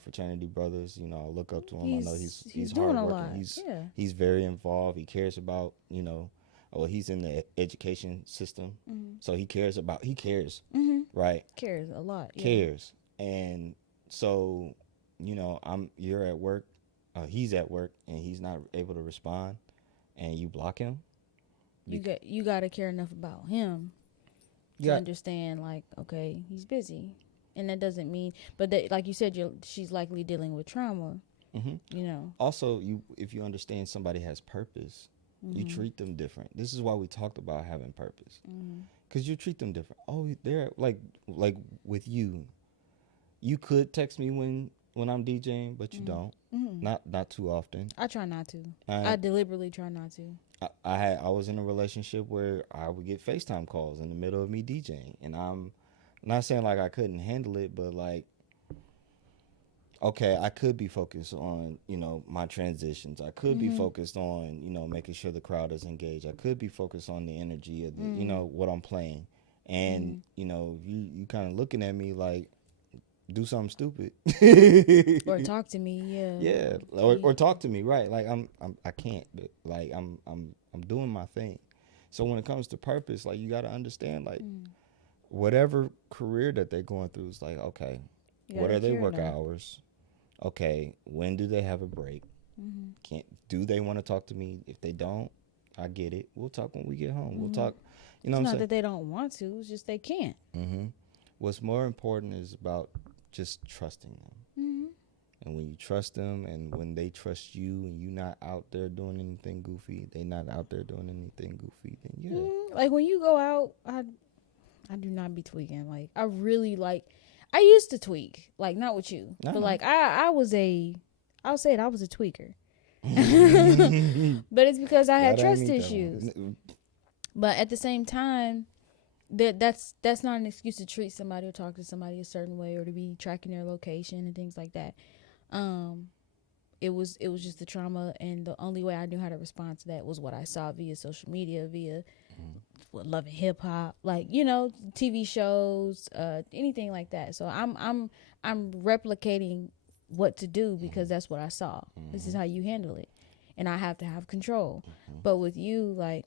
fraternity brothers. You know, I look up to him. I know he's doing a hardworking. lot. He's very involved. He cares about, you know, well, he's in the education system, so he cares, Mm-hmm. right? Cares a lot. Yeah. Cares, and so, you know, you're at work, he's at work, and he's not able to respond, and you block him. You got to care enough about him to understand, like, okay, he's busy, and that doesn't mean, but that, like you said, she's likely dealing with trauma. Mm-hmm. You know. Also, if you understand somebody has purpose, you treat them different. This is why we talked about having purpose, because you treat them different. Oh, they're like with you. You could text me when I'm DJing, but you don't. Mm-hmm. Not too often. I try not to. I deliberately try not to. I was in a relationship where I would get FaceTime calls in the middle of me DJing, and I'm not saying like I couldn't handle it, but like, okay, I could be focused on, you know, my transitions. I could be focused on, you know, making sure the crowd is engaged. I could be focused on the energy of the, you know, what I'm playing, and you know, you kind of looking at me like, do something stupid or talk to me. Or talk to me, right? Like I can't, but like I'm doing my thing. So when it comes to purpose, like, you got to understand, like, whatever career that they're going through is like, okay, what are their work hours? Okay, when do they have a break? Do they want to talk to me? If they don't, I get it, we'll talk when we get home. We'll talk, you know. It's what I'm not saying? that they don't want to, it's just they can't. What's more important is about just trusting them. And when you trust them, and when they trust you, and you not out there doing anything goofy, they not out there doing anything goofy, then yeah. Like, when you go out, I do not be tweaking. Like, I really, like, I used to tweak, like, not with you, but like I'll say it, I was a tweaker. But it's because I had trust issues. But at the same time, that's not an excuse to treat somebody or talk to somebody a certain way, or to be tracking their location and things like that. It was just the trauma, and the only way I knew how to respond to that was what I saw via social media, via Love and Hip Hop, like, you know, TV shows, anything like that. So I'm replicating what to do because that's what I saw. This is how you handle it, and I have to have control. But with you, like,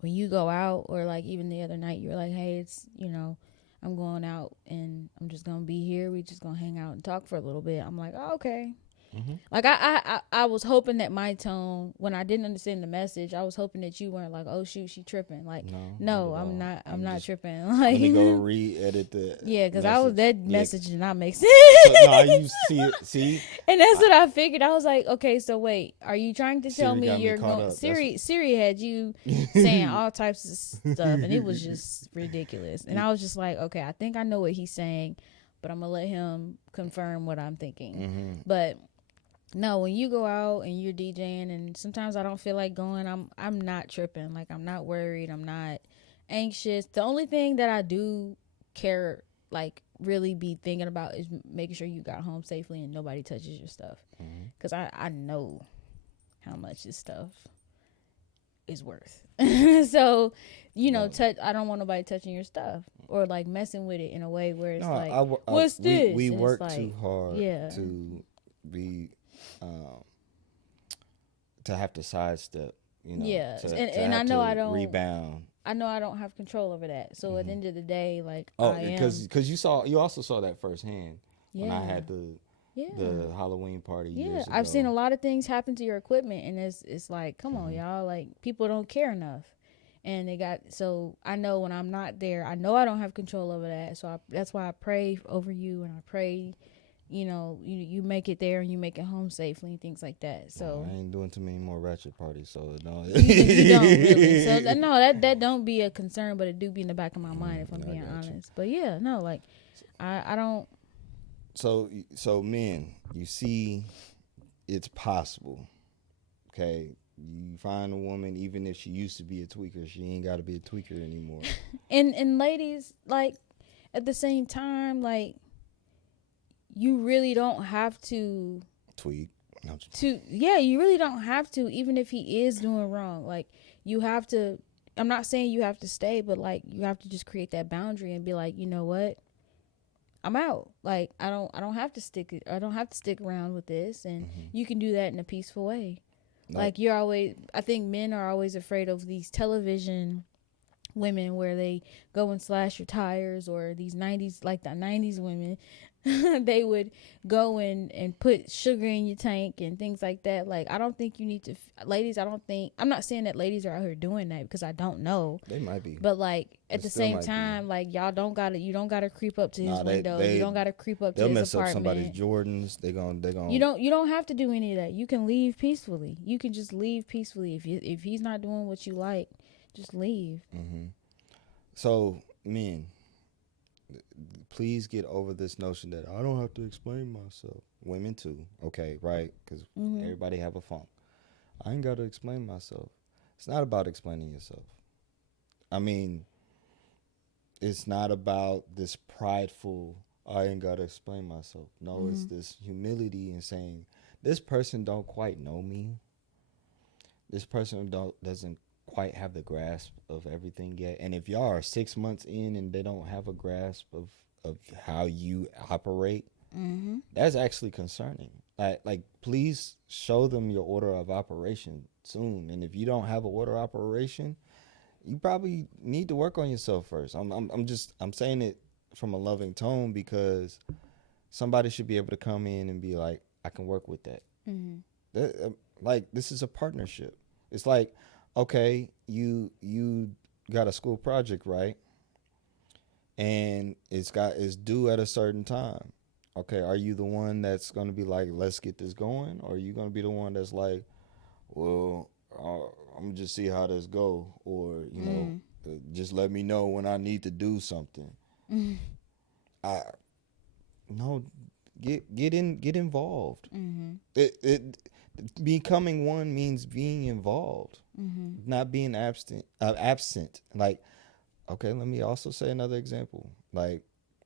when you go out, or like even the other night, you're like, hey, it's, you know, I'm going out and I'm just going to be here. We just going to hang out and talk for a little bit. I'm like, oh, okay. Like, I was hoping that my tone, when I didn't understand the message, I was hoping that you weren't like, oh shoot, she tripping. Like, no, I'm not tripping. Like, let me go re-edit the because that message did not make sense. So, no, you see, and that's what I figured. I was like, okay, so wait, are you trying to tell me you're going? Siri had you saying all types of stuff, and it was just ridiculous. And I was just like, okay, I think I know what he's saying, but I'm gonna let him confirm what I'm thinking. But no, when you go out and you're DJing, and sometimes I don't feel like going, I'm not tripping. Like, I'm not worried. I'm not anxious. The only thing that I do care, like, really be thinking about is making sure you got home safely and nobody touches your stuff. Because I know how much this stuff is worth. So, No, I don't want nobody touching your stuff or like messing with it in a way where it's no, like, I what's this? we And it's work too like, hard yeah, to be um, to have to sidestep, yeah. to And I have know to rebound. I know I don't have control over that. So at the Hmm. end of the day, like Oh, I because am, you also saw that firsthand when I yeah, had the yeah. Halloween party Yeah, years I've seen a ago. lot of things happen to your equipment, and it's like, come on, Hmm. y'all, like people don't care enough, and they got so I know when I'm not there, I know I don't have control over that, so that's why I pray over you, and I pray, you make it there and you make it home safely and things like that. Well, So I ain't doing too many more ratchet parties, so no. you don't really, so no, that don't be a concern, but it do be in the back of my mind if I'm I being got you. honest. But yeah, no, like I don't. So men, you see, it's possible. Okay, you find a woman, even if she used to be a tweaker, she ain't got to be a tweaker anymore. And ladies, like at the same time, like you really don't have Tweak. No, yeah, you really don't have to, even if he is doing wrong. Like you have to, I'm not saying you have to stay, but like you have to just create that boundary and be like, you know what, I'm out. Like I don't have to stick around with this, and mm-hmm. you can do that in a peaceful way. Like, Like I think men are always afraid of these television women where they go and slash your tires, or these 90s, like the 90s women. They would go and put sugar in your tank and things like that. Like I don't think you need to, ladies, I'm not saying that ladies are out here doing that, because I don't know, they might be. but like They at the still same might be. time, like you don't gotta creep up to his Nah, window, you don't gotta creep up to they'll his mess up somebody's apartment. Jordans. They You gon' don't have to do any of that. You can leave peacefully. You can just leave peacefully. If he's not doing what you like, just leave. Mm-hmm. So men, please get over this notion that I don't have to explain myself. Women too, okay, right? Because Mm-hmm. everybody have a funk. I ain't got to explain myself. It's not about explaining yourself. I mean, it's not about this prideful, I ain't got to explain myself. No, Mm-hmm. it's this humility and saying, this person don't quite know me. This person doesn't quite have the grasp of everything yet. And if y'all are 6 months in and they don't have a grasp of how you operate, Mm-hmm. that's actually concerning. Like please show them your order of operation soon. And if you don't have an order of operation, you probably need to work on yourself first. I'm saying it from a loving tone, because somebody should be able to come in and be like, I can work with that. Mm-hmm. Like, this is a partnership. It's like, okay, you got a school project, right? And it's due at a certain time. Okay, are you the one that's gonna be like, let's get this going, or are you gonna be the one that's like, well, I'm gonna just see how this go, or just let me know when I need to do something. Mm-hmm. I no, get involved. Mm-hmm. It becoming one means being involved, Mm-hmm. not being absent. Like, okay, let me also say another example. Like,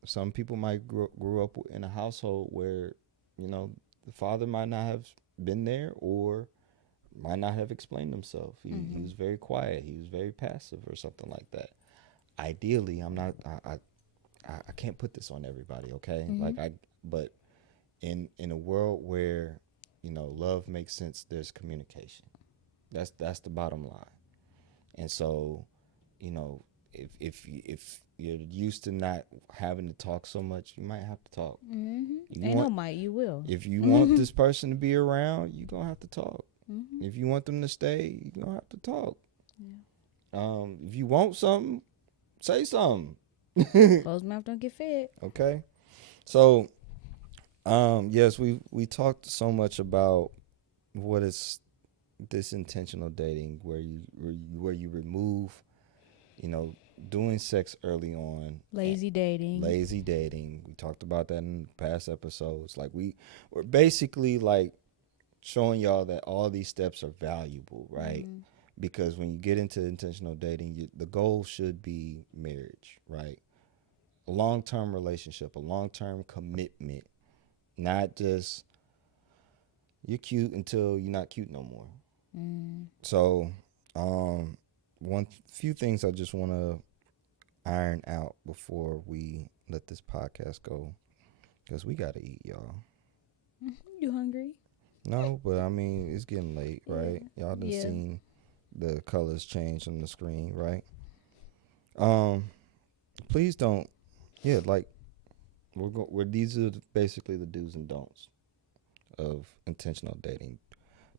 some people might grew up in a household where, the father might not have been there, or might not have explained himself. He was very quiet. He was very passive, or something like that. Ideally, I'm not. I can't put this on everybody. Okay, Mm-hmm. but in a world where love makes sense, there's communication. That's the bottom line. And so, you know, if you're used to not having to talk so much, you might have to talk. Mm-hmm. You Ain't no want might, you will. If you want this person to be around, you're gonna have to talk. Mm-hmm. If you want them to stay, you're gonna have to talk. Yeah. If you want something, say something. Closed mouth don't get fed. Okay. So, yes, we talked so much about what is this intentional dating, where you remove, doing sex early on, Lazy dating. lazy dating. We talked about that in past episodes. Like, we're basically like showing y'all that all these steps are valuable, right? Mm-hmm. Because when you get into intentional dating, the goal should be marriage, right? A long-term relationship, a long-term commitment, not just you're cute until you're not cute no more. Mm-hmm. So, One few things I just want to iron out before we let this podcast go, because we gotta eat, y'all. You hungry? No, but I mean it's getting late, right? Y'all done Yeah. seen the colors change on the screen, right? Um, please don't. Yeah, like we're these are basically the do's and don'ts of intentional dating.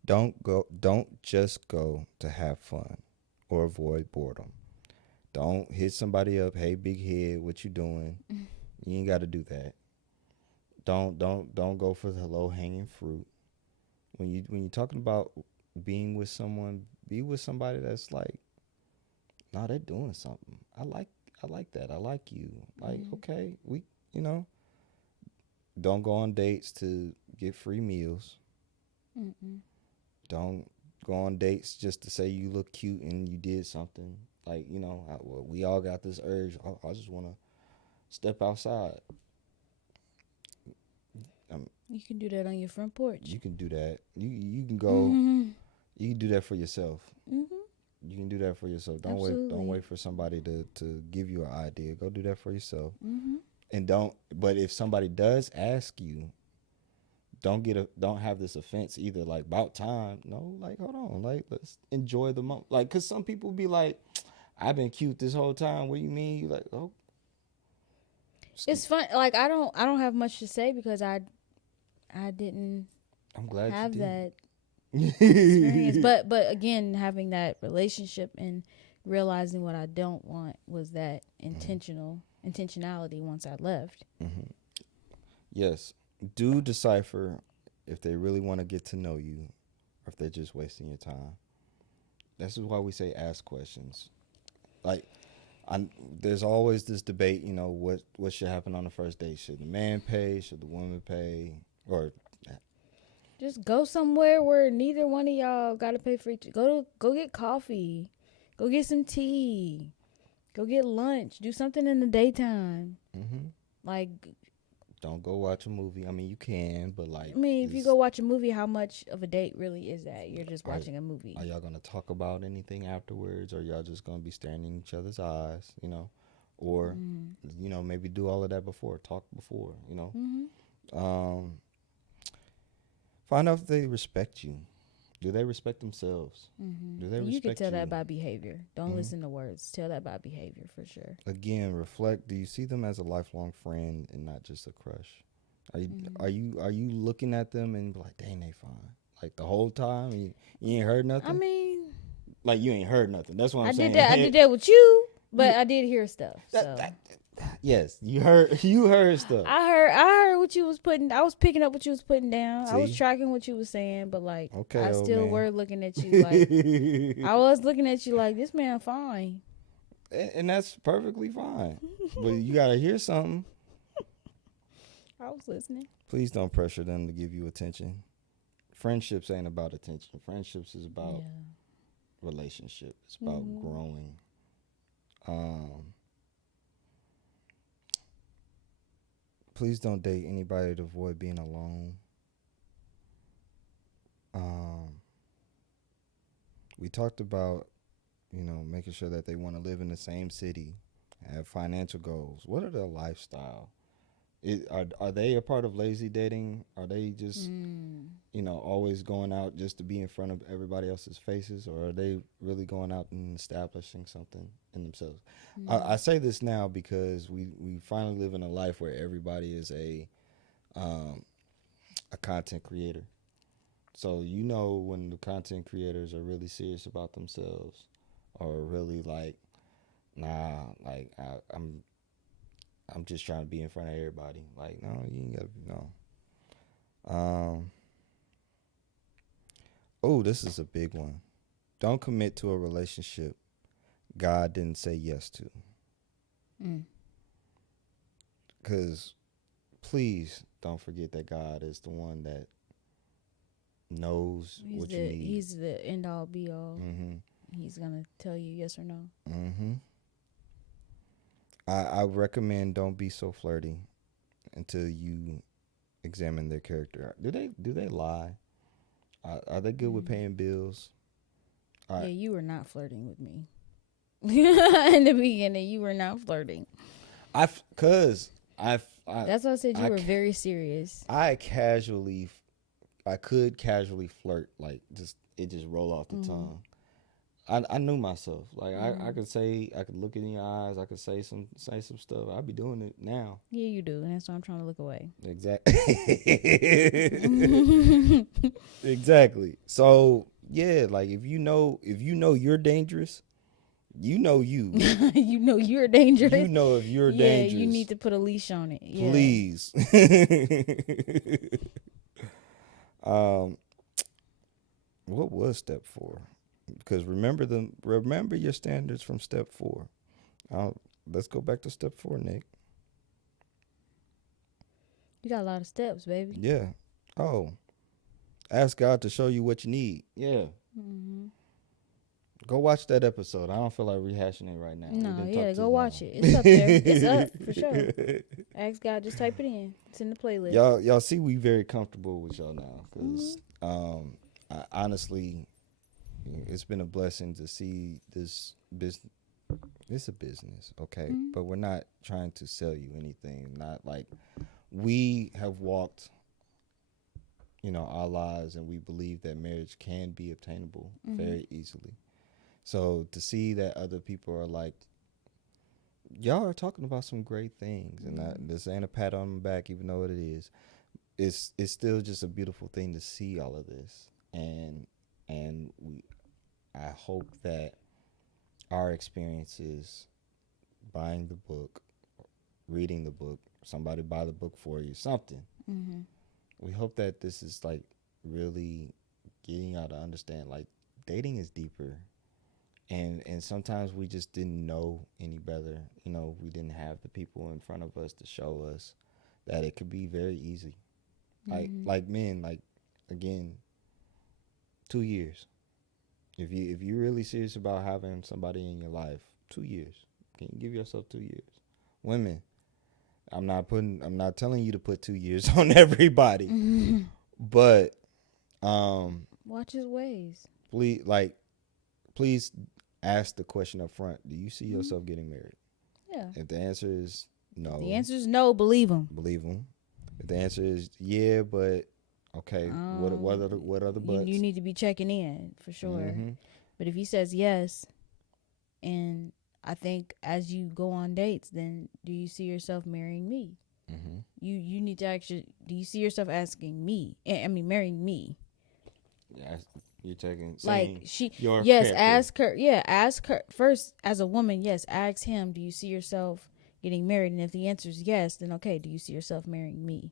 Don't just go to have fun or avoid boredom. Don't hit somebody up, hey big head, what you doing? You ain't got to do that. Don't go for the low hanging fruit. When you're talking about being with someone, be with somebody that's like, nah, they're doing something. I like that. I like you. Like, okay, you know, don't go on dates to get free meals. Mm-mm. Don't go on dates just to say you look cute and you did something. Like, well, we all got this urge. I just want to step outside. You can do that on your front porch. You can do that. You can go. Mm-hmm. You can do that for yourself. Mm-hmm. You can do that for yourself. Don't Absolutely. wait. Don't wait for somebody to give you an idea. Go do that for yourself. Mm-hmm. And don't. But if somebody does ask you, don't have this offense either. Like about time. No. Like hold on. Like let's enjoy the moment. Like because some people be like, I've been cute this whole time. What do you mean? You like oh. It's fun. Like I don't have much to say because I didn't I'm glad have you that did. experience. But again, having that relationship and realizing what I don't want was that intentionality once I left. Mm-hmm. Yes. Do decipher if they really want to get to know you or if they're just wasting your time. This is why we say ask questions. Like, there's always this debate, what should happen on the first date? Should the man pay? Should the woman pay? Or Just go somewhere where neither one of y'all got to pay for each. Go get coffee. Go get some tea. Go get lunch. Do something in the daytime. mm-hmm. Like, Don't go watch a movie. I mean, you can, but like, I mean, if you go watch a movie, how much of a date really is that? You're just watching a movie. Are y'all gonna talk about anything afterwards, or y'all just gonna be staring in each other's eyes? Or maybe do all of that before. Talk before. Mm-hmm. Find out if they respect you. Do they respect themselves? Mm-hmm. Do they You respect can tell you? that by behavior. Don't listen to words. Tell that by behavior for sure. Again, reflect. Do you see them as a lifelong friend and not just a crush? Are you looking at them and be like, dang, they fine? Like the whole time, you ain't heard nothing. I mean, like you ain't heard nothing. That's what I'm saying. I did that with you, but I did hear stuff. So. Yes, you heard stuff. I heard what you was putting. I was picking up what you was putting down. I was See? tracking what you was saying, but like, Okay, I old still man. were looking at you like I was looking at you like this man fine. And that's perfectly fine. But you gotta hear something. I was listening. Please don't pressure them to give you attention. Friendships ain't about attention. Friendships is about relationship. It's about growing. Please don't date anybody to avoid being alone. We talked about, making sure that they want to live in the same city, have financial goals. What are their lifestyle? Are they a part of lazy dating? Are they just, always going out just to be in front of everybody else's faces? Or are they really going out and establishing something in themselves? I say this now because we finally live in a life where everybody is a content creator. So when the content creators are really serious about themselves or really like, nah, like I'm just trying to be in front of everybody. Like, no, you ain't gotta no. This is a big one. Don't commit to a relationship God didn't say yes to. Because please don't forget that God is the one that knows what you need. He's the end all be all. Mm-hmm. He's gonna tell you yes or no. Mm-hmm. I recommend don't be so flirty until you examine their character. Do they lie? Are they good with paying bills? All Yeah, right. you were not flirting with me. In the beginning, you were not flirting. Cause I That's why I said you I were very serious. I casually, I could casually flirt, like just it just roll off the tongue. I knew myself. Like I could say, I could look in your eyes. I could say some stuff. I'd be doing it now. Yeah, you do, and that's why I'm trying to look away. Exactly. Exactly. So yeah, like if you know you're dangerous, you know you. You know you're dangerous. You know if you're Yeah, dangerous. you need to put a leash on it. Yeah. Please. um, what was step 4? Because remember your standards from step 4. Let's go back to step 4, Nick. You got a lot of steps, baby. Yeah. Oh, ask God to show you what you need. Yeah. Mm-hmm. Go watch that episode. I don't feel like rehashing it right now. No, yeah, go watch it. It's up there. It's up for sure. Ask God, just type it in. It's in the playlist. Y'all see, we very comfortable with y'all now because honestly, it's been a blessing to see this business. It's a business, okay, but we're not trying to sell you anything. Not like we have walked, our lives, and we believe that marriage can be obtainable very easily. So to see that other people are like, y'all are talking about some great things, and this ain't a pat on the back, even though it is. It's still just a beautiful thing to see all of this, and I hope that our experiences, buying the book, reading the book, somebody buy the book for you, something. Mm-hmm. We hope that this is like really getting y'all to understand, like, dating is deeper. And sometimes we just didn't know any better. We didn't have the people in front of us to show us that it could be very easy. Like men, like, again, 2 years. If you're really serious about having somebody in your life, 2 years. Can you give yourself 2 years? Women, I'm not telling you to put 2 years on everybody. But watch his ways. Please ask the question up front. Do you see yourself getting married? Yeah. If the answer is no. The answer is no, believe him. Believe him. If the answer is yeah, but okay, what other buts? You need to be checking in for sure. Mm-hmm. But if he says yes, and I think as you go on dates, then do you see yourself marrying me? Mm-hmm. You need to actually, do you see yourself asking me? Marrying me? Yeah, you're checking. Like yes, character. Ask her first as a woman. Yes, ask him. Do you see yourself getting married? And if the answer is yes, then okay. Do you see yourself marrying me?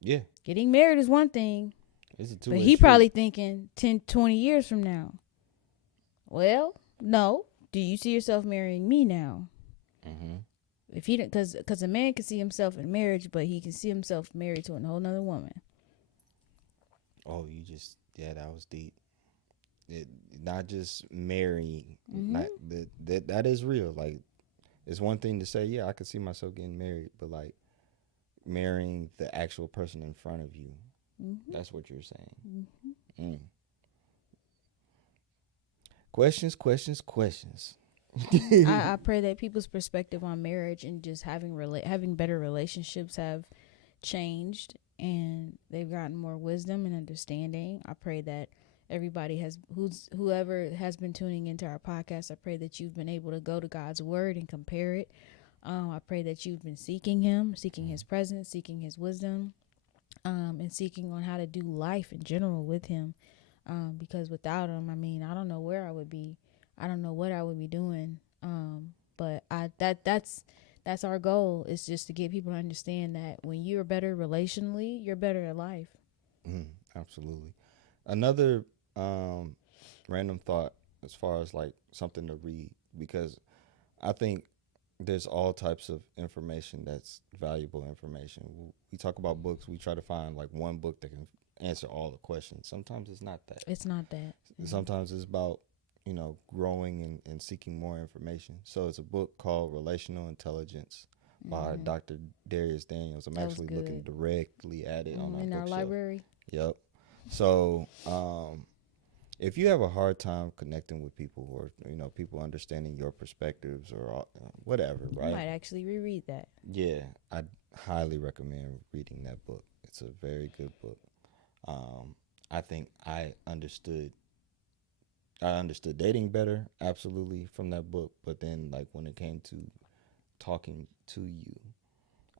Yeah. Getting married is one thing. It's a but he probably thinking 10, 20 years from now. Well, no. Do you see yourself marrying me now? Mm-hmm. If he didn't, because a man can see himself in marriage, but he can see himself married to a whole nother woman. Oh, that was deep. Not just marrying. Not that is real. Like, it's one thing to say, yeah, I could see myself getting married, but like marrying the actual person in front of you. Mm-hmm. That's what you're saying. Mm-hmm. Questions. I pray that people's perspective on marriage and just having better relationships have changed, and they've gotten more wisdom and understanding. I pray that everybody whoever has been tuning into our podcast, I pray that you've been able to go to God's word and compare it. I pray that you've been seeking him, seeking his presence, seeking his wisdom, and seeking on how to do life in general with him. Because without him, I don't know where I would be. I don't know what I would be doing. But that's our goal, is just to get people to understand that when you're better relationally, you're better at life. Absolutely. Another random thought as far as like something to read, because I think there's all types of information that's valuable information. We talk about books. We try to find like one book that can answer all the questions. Sometimes it's not that. It's not that. Sometimes it's about, growing and seeking more information. So it's a book called Relational Intelligence by Dr. Darius Daniels. I'm actually looking directly at it on our in our library. Yep. So, if you have a hard time connecting with people, or people understanding your perspectives, or whatever, I right? might actually reread that. Yeah, I highly recommend reading that book. It's a very good book. I think I understood dating better, absolutely, from that book. But then, like, when it came to talking to you,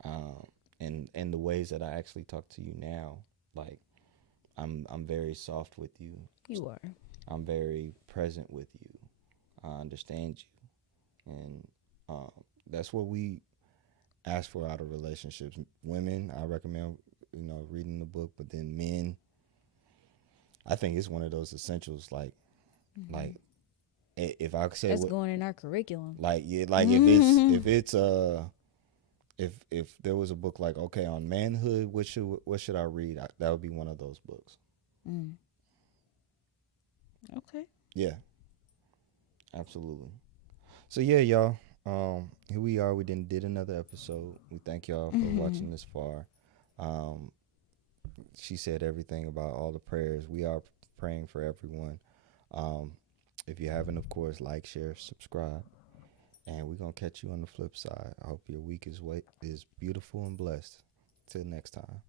um, and the ways that I actually talk to you now, like, I'm very soft with you. You are. I'm very present with you. I understand you, and um, that's what we ask for out of relationships. Women, I recommend reading the book, but then men, I think it's one of those essentials. Like if I could say That's what, going in our curriculum. like, yeah, like if it's if there was a book like, okay, on manhood, what should I read? That would be one of those books. Mm. Okay. Yeah, absolutely. So yeah, y'all. Here we are. We did another episode. We thank y'all for watching this far. Um, she said everything about all the prayers. We are praying for everyone. Um, if you haven't, of course, like, share, subscribe, and we're gonna catch you on the flip side. I hope your week is beautiful and blessed. Till next time.